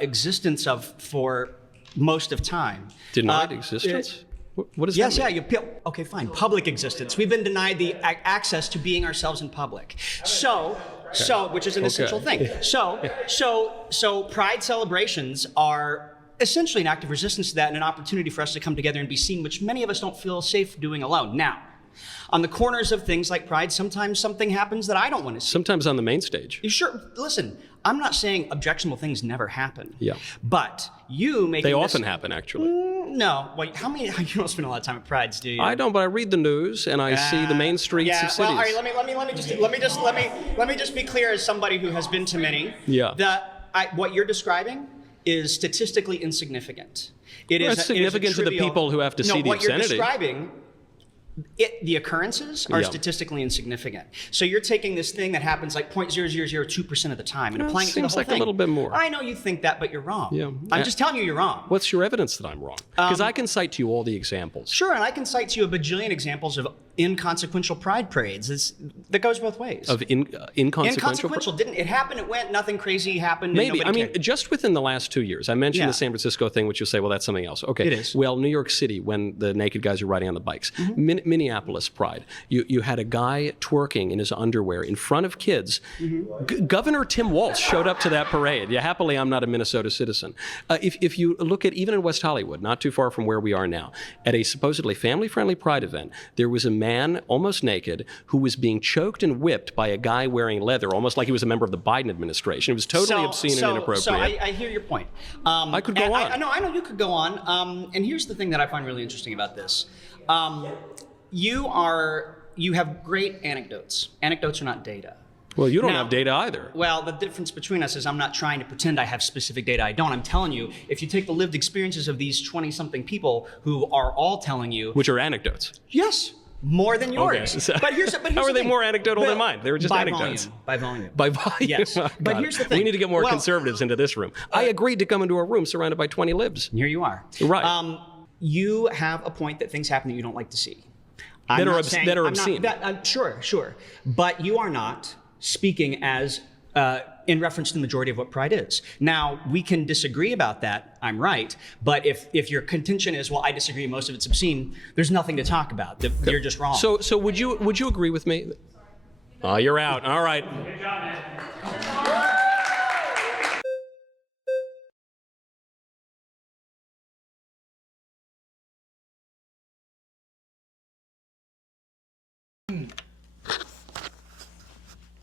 existence of for most of time. Denied existence? What does Yes, that yeah. mean? Okay, fine. Public existence. We've been denied the access to being ourselves in public. So, which is an essential thing. So, Pride celebrations are essentially an act of resistance to that and an opportunity for us to come together and be seen, which many of us don't feel safe doing alone. Now, on the corners of things like Pride, sometimes something happens that I don't want to see. Sometimes on the main stage. You sure? Listen, I'm not saying objectionable things never happen. Yeah. But you make They often happen, actually. No. Wait, you don't spend a lot of time at Prides, do you? I don't, but I read the news and I see the main streets of cities. Well, all right, let me just be clear as somebody who has been to many. Yeah. What you're describing is statistically insignificant. It Well, is it's it is a significant to the trivial- people who have to no, see the what you're obscenity. describing. The occurrences are Yeah. statistically insignificant. So you're taking this thing that happens like 0.0002% of the time and Well, applying it to the seems whole like a thing. little bit more. I know you think that, but you're wrong. Yeah. I'm just telling you you're wrong. What's your evidence that I'm wrong? Because I can cite to you all the examples. Sure, and I can cite to you a bajillion examples of inconsequential pride parades. That goes both ways. Of inconsequential. Inconsequential. Didn't it happen? It went. Nothing crazy happened. and Maybe. nobody I mean, cared. just within the last 2 years, I mentioned Yeah. the San Francisco thing, which you say, well, that's something else. Okay. It is. Well, New York City, when the naked guys are riding on the bikes. Mm-hmm. Minneapolis Pride. You had a guy twerking in his underwear in front of kids. Mm-hmm. Governor Tim Walz showed up to that parade. Yeah, happily, I'm not a Minnesota citizen. If you look at, even in West Hollywood, not too far from where we are now, at a supposedly family-friendly Pride event, there was a man, almost naked, who was being choked and whipped by a guy wearing leather, almost like he was a member of the Biden administration. It was totally obscene and inappropriate. So I hear your point. I could go on. I know you could go on. And here's the thing that I find really interesting about this. You have great anecdotes. Anecdotes are not data. Well, you don't Now- have data either. Well, the difference between us is I'm not trying to pretend I have specific data. I don't. I'm telling you, if you take the lived experiences of these 20-something people who are all telling you, Which are anecdotes. yes, more than yours. Okay. But here's How are the they thing. more anecdotal than mine? They were just by anecdotes. Volume, by volume. By volume. Yes. Oh, But God. here's the thing. We need to get more Well- conservatives into this room. I agreed to come into a room surrounded by 20 libs. Here you are. Right. You have a point that things happen that you don't like to see. I'm That are not obs- saying- that are I'm not- obscene. Sure. But you are not speaking as in reference to the majority of what pride is. Now, we can disagree about that. I'm right. But if your contention is, well, I disagree, most of it's obscene, there's nothing to talk about. You're just wrong. So would you agree with me? Oh, you're out. All right.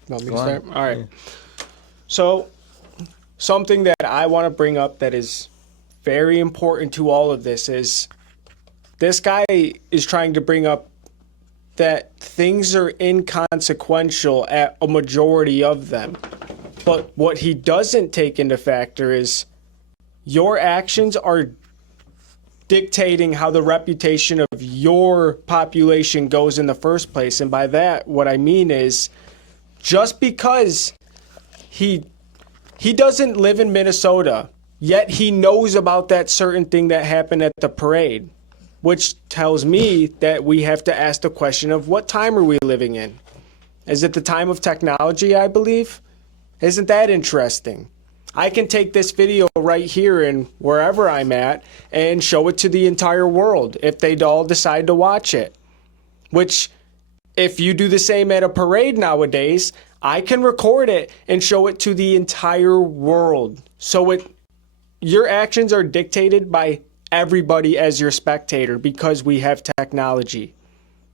Want me to start? All right. So, something that I want to bring up that is very important to all of this is this guy is trying to bring up that things are inconsequential at a majority of them. But what he doesn't take into factor is your actions are dictating how the reputation of your population goes in the first place. And by that, what I mean is just because he doesn't live in Minnesota, yet he knows about that certain thing that happened at the parade, which tells me that we have to ask the question of what time are we living in? Is it the time of technology, I believe? Isn't that interesting? I can take this video right here and wherever I'm at and show it to the entire world if they'd all decide to watch it. Which, if you do the same at a parade nowadays, I can record it and show it to the entire world. So your actions are dictated by everybody as your spectator because we have technology.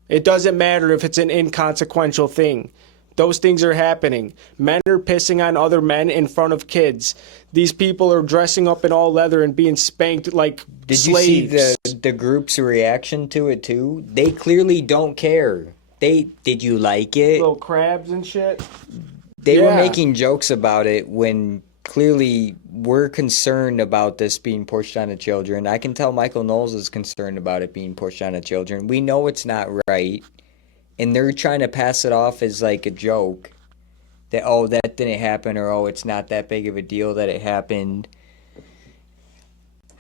It doesn't matter if it's an inconsequential thing. Those things are happening. Men are pissing on other men in front of kids. These people are dressing up in all leather and being spanked like Did slaves. you see the group's reaction to it too? They clearly don't care. Did you like it? Little crabs and shit. They were Yeah. making jokes about it when clearly we're concerned about this being pushed onto children. I can tell Michael Knowles is concerned about it being pushed onto children. We know it's not right. And they're trying to pass it off as like a joke. That, oh, that didn't happen, or oh, it's not that big of a deal that it happened.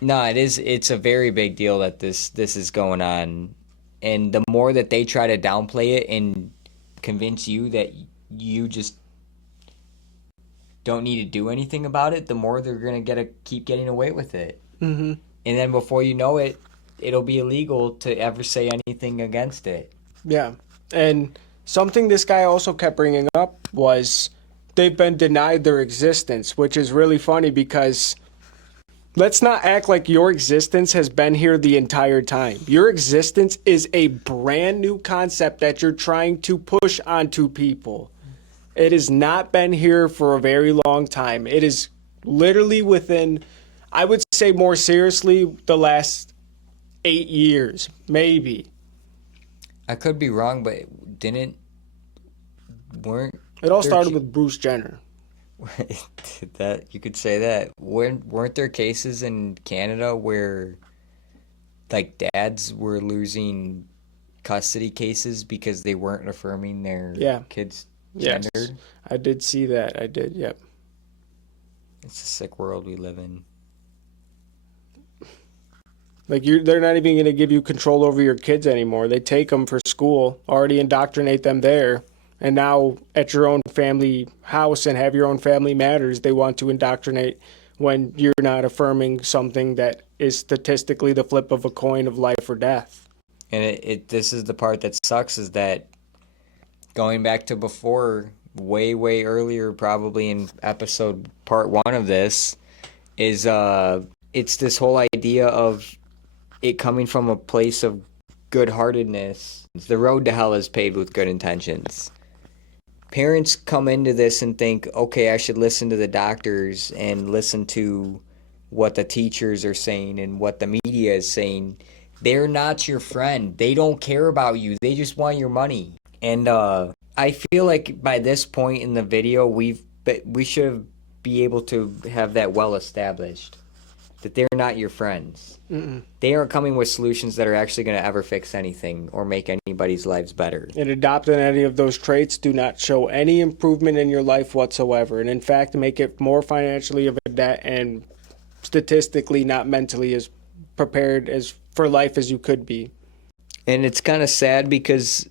No, it's a very big deal that this is going on. And the more that they try to downplay it and convince you that you just don't need to do anything about it, the more they're going to keep getting away with it. Mm-hmm. And then before you know it, it'll be illegal to ever say anything against it. Yeah. And something this guy also kept bringing up was they've been denied their existence, which is really funny because let's not act like your existence has been here the entire time. Your existence is a brand new concept that you're trying to push onto people. It has not been here for a very long time. It is literally within, I would say more seriously, the last 8 years, maybe. I could be wrong, but weren't It all there started ki- with Bruce Jenner. That you could say that. Weren't there cases in Canada where like dads were losing custody cases because they weren't affirming their Yeah. kids' Yes. gender? I did see that. I did. Yep. It's a sick world we live in. Like they're not even going to give you control over your kids anymore. They take them for school, already indoctrinate them there, and now at your own family house and have your own family matters, they want to indoctrinate when you're not affirming something that is statistically the flip of a coin of life or death. And this is the part that sucks is that going back to before, way earlier, probably in episode part 1 of this, is it's this whole idea of it coming from a place of good-heartedness. The road to hell is paved with good intentions. Parents come into this and think, okay, I should listen to the doctors and listen to what the teachers are saying and what the media is saying. They're not your friend. They don't care about you. They just want your money. And I feel like by this point in the video, we should be able to have that well established. That they're not your friends. Mm-mm. They aren't coming with solutions that are actually going to ever fix anything or make anybody's lives better. And adopting any of those traits do not show any improvement in your life whatsoever. And in fact, make it more financially of a debt and statistically not mentally as prepared as for life as you could be. And it's kind of sad because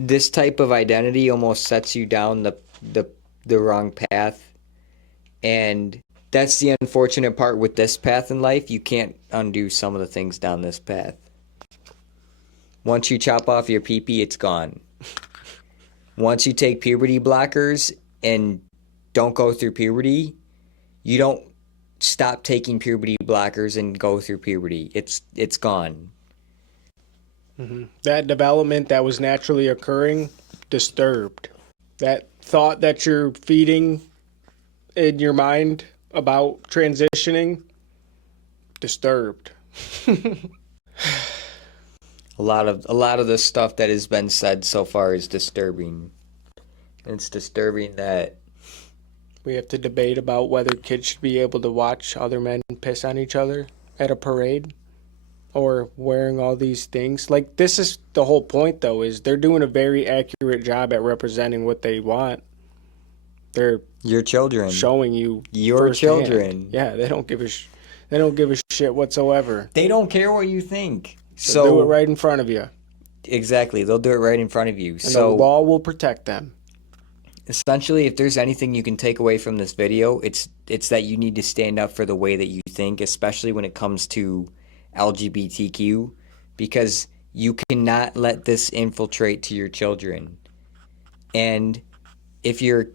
this type of identity almost sets you down the wrong path. And that's the unfortunate part with this path in life. You can't undo some of the things down this path. Once you chop off your pee-pee, it's gone. Once you take puberty blockers and don't go through puberty, you don't stop taking puberty blockers and go through puberty. It's gone. Mm-hmm. That development that was naturally occurring, disturbed. That thought that you're feeding in your mind about transitioning, disturbed. A lot of the stuff that has been said so far is disturbing. It's disturbing that we have to debate about whether kids should be able to watch other men piss on each other at a parade or wearing all these things. Like, this is the whole point, though, is they're doing a very accurate job at representing what they want. They're your children showing you your firsthand. children. Yeah, they don't give a shit whatsoever. They don't care what you think. So do it right in front of you. Exactly, they'll do it right in front of you. And so the law will protect them. Essentially, if there's anything you can take away from this video, it's that you need to stand up for the way that you think, especially when it comes to LGBTQ, because you cannot let this infiltrate to your children. And if your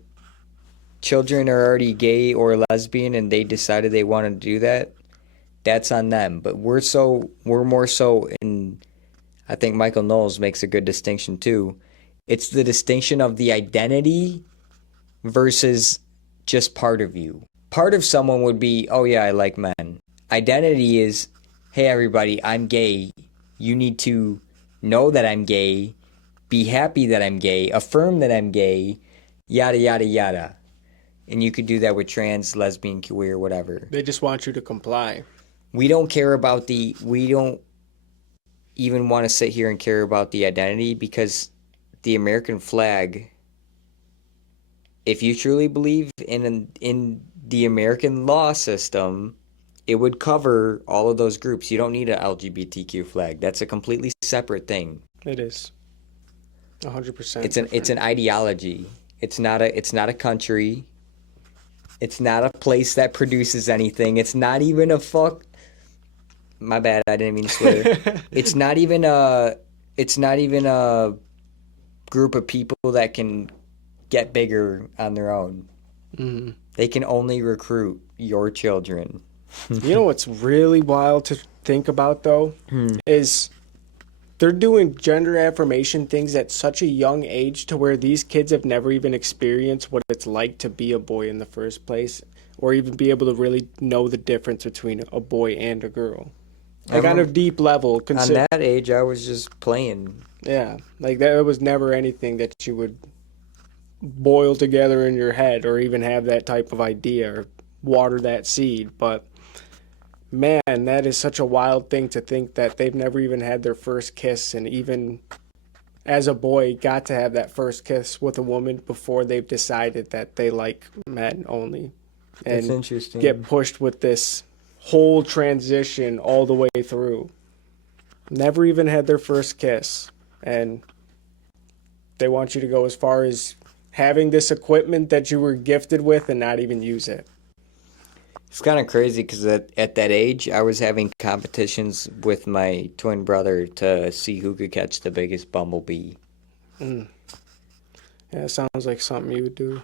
children are already gay or lesbian and they decided they want to do that, that's on them. But we're more so in, I think Michael Knowles makes a good distinction too. It's the distinction of the identity versus just part of you. Part of someone would be, oh yeah, I like men. Identity is, hey everybody, I'm gay. You need to know that I'm gay, be happy that I'm gay, affirm that I'm gay, yada, yada, yada. And you could do that with trans, lesbian, queer, whatever. They just want you to comply. We don't even want to sit here and care about the identity, because the American flag, if you truly believe in the American law system, it would cover all of those groups. You don't need an LGBTQ flag. That's a completely separate thing. It is 100%. It's an ideology. It's not a country. It's not a place that produces anything. It's not even a fuck. My bad. I didn't mean to swear. It's not even a group of people that can get bigger on their own. Mm-hmm. They can only recruit your children. You know what's really wild to think about, though, is they're doing gender affirmation things at such a young age to where these kids have never even experienced what it's like to be a boy in the first place, or even be able to really know the difference between a boy and a girl. Like, on a deep level. On that age, I was just playing. Yeah, like that was never anything that you would boil together in your head or even have that type of idea or water that seed. But man, that is such a wild thing to think that they've never even had their first kiss, and even as a boy got to have that first kiss with a woman before they've decided that they like men only. That's And interesting. get pushed with this whole transition all the way through. Never even had their first kiss. And they want you to go as far as having this equipment that you were gifted with and not even use it. It's kind of crazy because at that age, I was having competitions with my twin brother to see who could catch the biggest bumblebee. Yeah, it sounds like something you would do.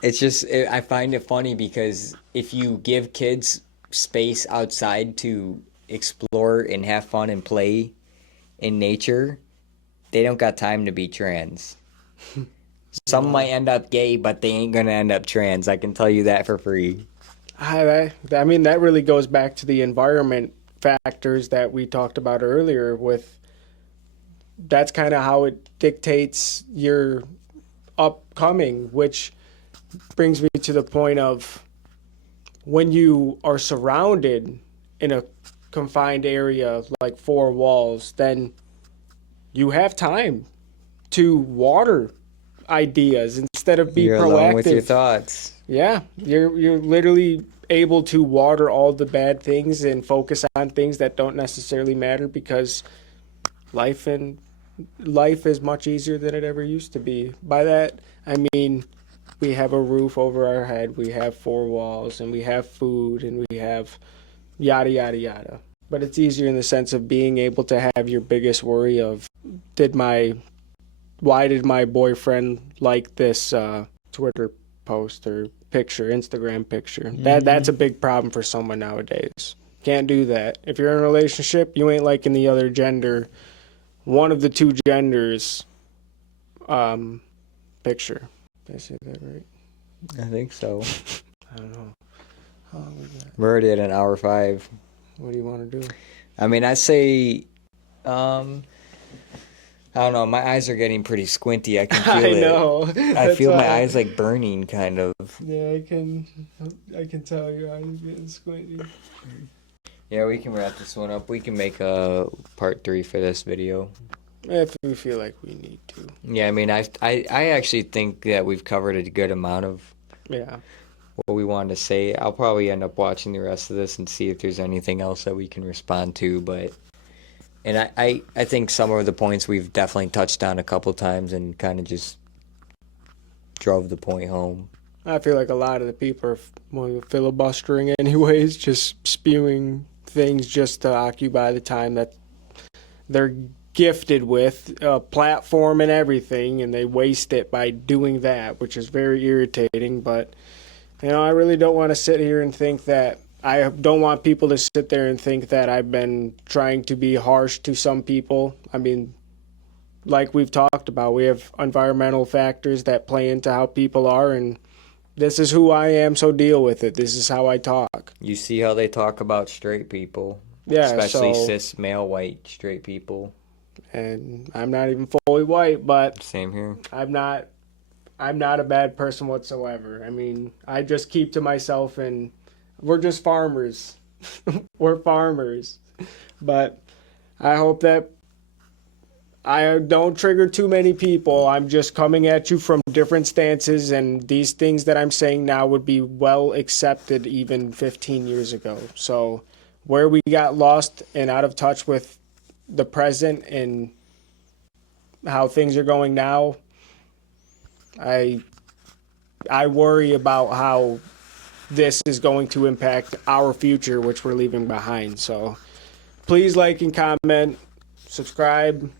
It's just, I find it funny because if you give kids space outside to explore and have fun and play in nature, they don't got time to be trans. Some might end up gay, but they ain't gonna end up trans. I can tell you that for free. I mean, that really goes back to the environment factors that we talked about earlier with that's kind of how it dictates your upcoming, which brings me to the point of when you are surrounded in a confined area like four walls, then you have time to water ideas instead of be You're proactive. alone with your thoughts. Yeah, you're literally able to water all the bad things and focus on things that don't necessarily matter because life is much easier than it ever used to be. By that, I mean we have a roof over our head, we have four walls, and we have food, and we have yada yada yada. But it's easier in the sense of being able to have your biggest worry of why did my boyfriend like this Twitter post or picture, Instagram picture. That's a big problem for someone nowadays. Can't do that. If you're in a relationship, you ain't liking the other gender, one of the two genders picture. Did I say that right? I think so. I don't know. How long we got? We're already at an hour 5. What do you want to do? I mean, I say, I don't know. My eyes are getting pretty squinty. I can feel I it. know. I That's feel my why- eyes like burning, kind of. Yeah, I can tell your eyes getting squinty. Yeah, we can wrap this one up. We can make a part 3 for this video. If we feel like we need to. Yeah, I mean, I actually think that we've covered a good amount of Yeah. what we wanted to say. I'll probably end up watching the rest of this and see if there's anything else that we can respond to. And I think some of the points we've definitely touched on a couple times and kind of just drove the point home. I feel like a lot of the people are filibustering anyways, just spewing things just to occupy the time that they're gifted with, a platform and everything, and they waste it by doing that, which is very irritating. But, I really don't want to sit here and think that, I don't want people to sit there and think that I've been trying to be harsh to some people. I mean, like we've talked about, we have environmental factors that play into how people are, and this is who I am, so deal with it. This is how I talk. You see how they talk about straight people, Yeah, especially so, cis male white straight people. and I'm not even fully white, but Same here. I'm not a bad person whatsoever. I mean, I just keep to myself, and we're just farmers. We're farmers. But I hope that I don't trigger too many people. I'm just coming at you from different stances, and these things that I'm saying now would be well accepted even 15 years ago. So where we got lost and out of touch with the present and how things are going now, I worry about how this is going to impact our future, which we're leaving behind. So please like and comment, subscribe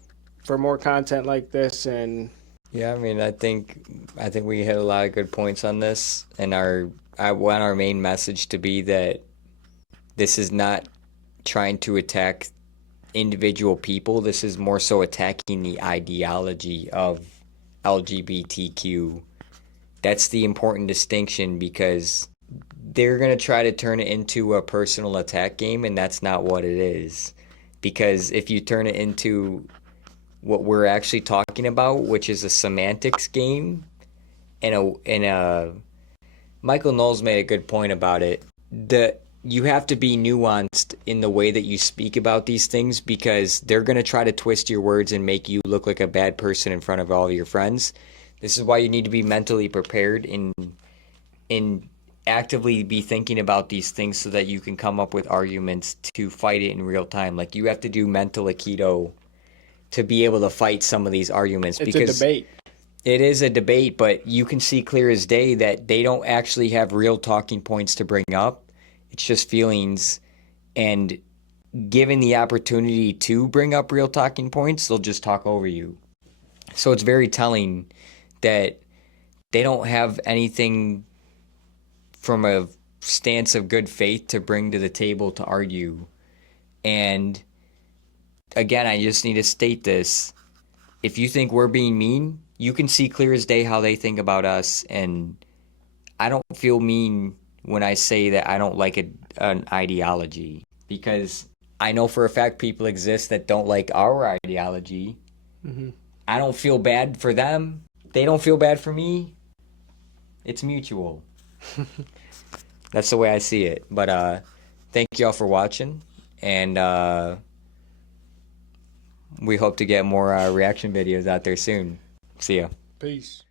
for more content like this. And Yeah, I mean, I think we hit a lot of good points on this, and I want our main message to be that this is not trying to attack individual people. This is more so attacking the ideology of LGBTQ. That's the important distinction, because they're going to try to turn it into a personal attack game, and that's not what it is. Because if you turn it into what we're actually talking about, which is a semantics game, and Michael Knowles made a good point about it. You have to be nuanced in the way that you speak about these things, because they're going to try to twist your words and make you look like a bad person in front of all of your friends. This is why you need to be mentally prepared and actively be thinking about these things so that you can come up with arguments to fight it in real time. Like, you have to do mental aikido to be able to fight some of these arguments. It's because a debate. It is a debate, but you can see clear as day that they don't actually have real talking points to bring up. It's just feelings, and given the opportunity to bring up real talking points, they'll just talk over you. So it's very telling that they don't have anything from a stance of good faith to bring to the table to argue. And again, I just need to state this. If you think we're being mean, you can see clear as day how they think about us. And I don't feel mean when I say that I don't like an ideology, because I know for a fact people exist that don't like our ideology. Mm-hmm. I don't feel bad for them. They don't feel bad for me. It's mutual. That's the way I see it. But thank you all for watching, and we hope to get more reaction videos out there soon. See ya. Peace.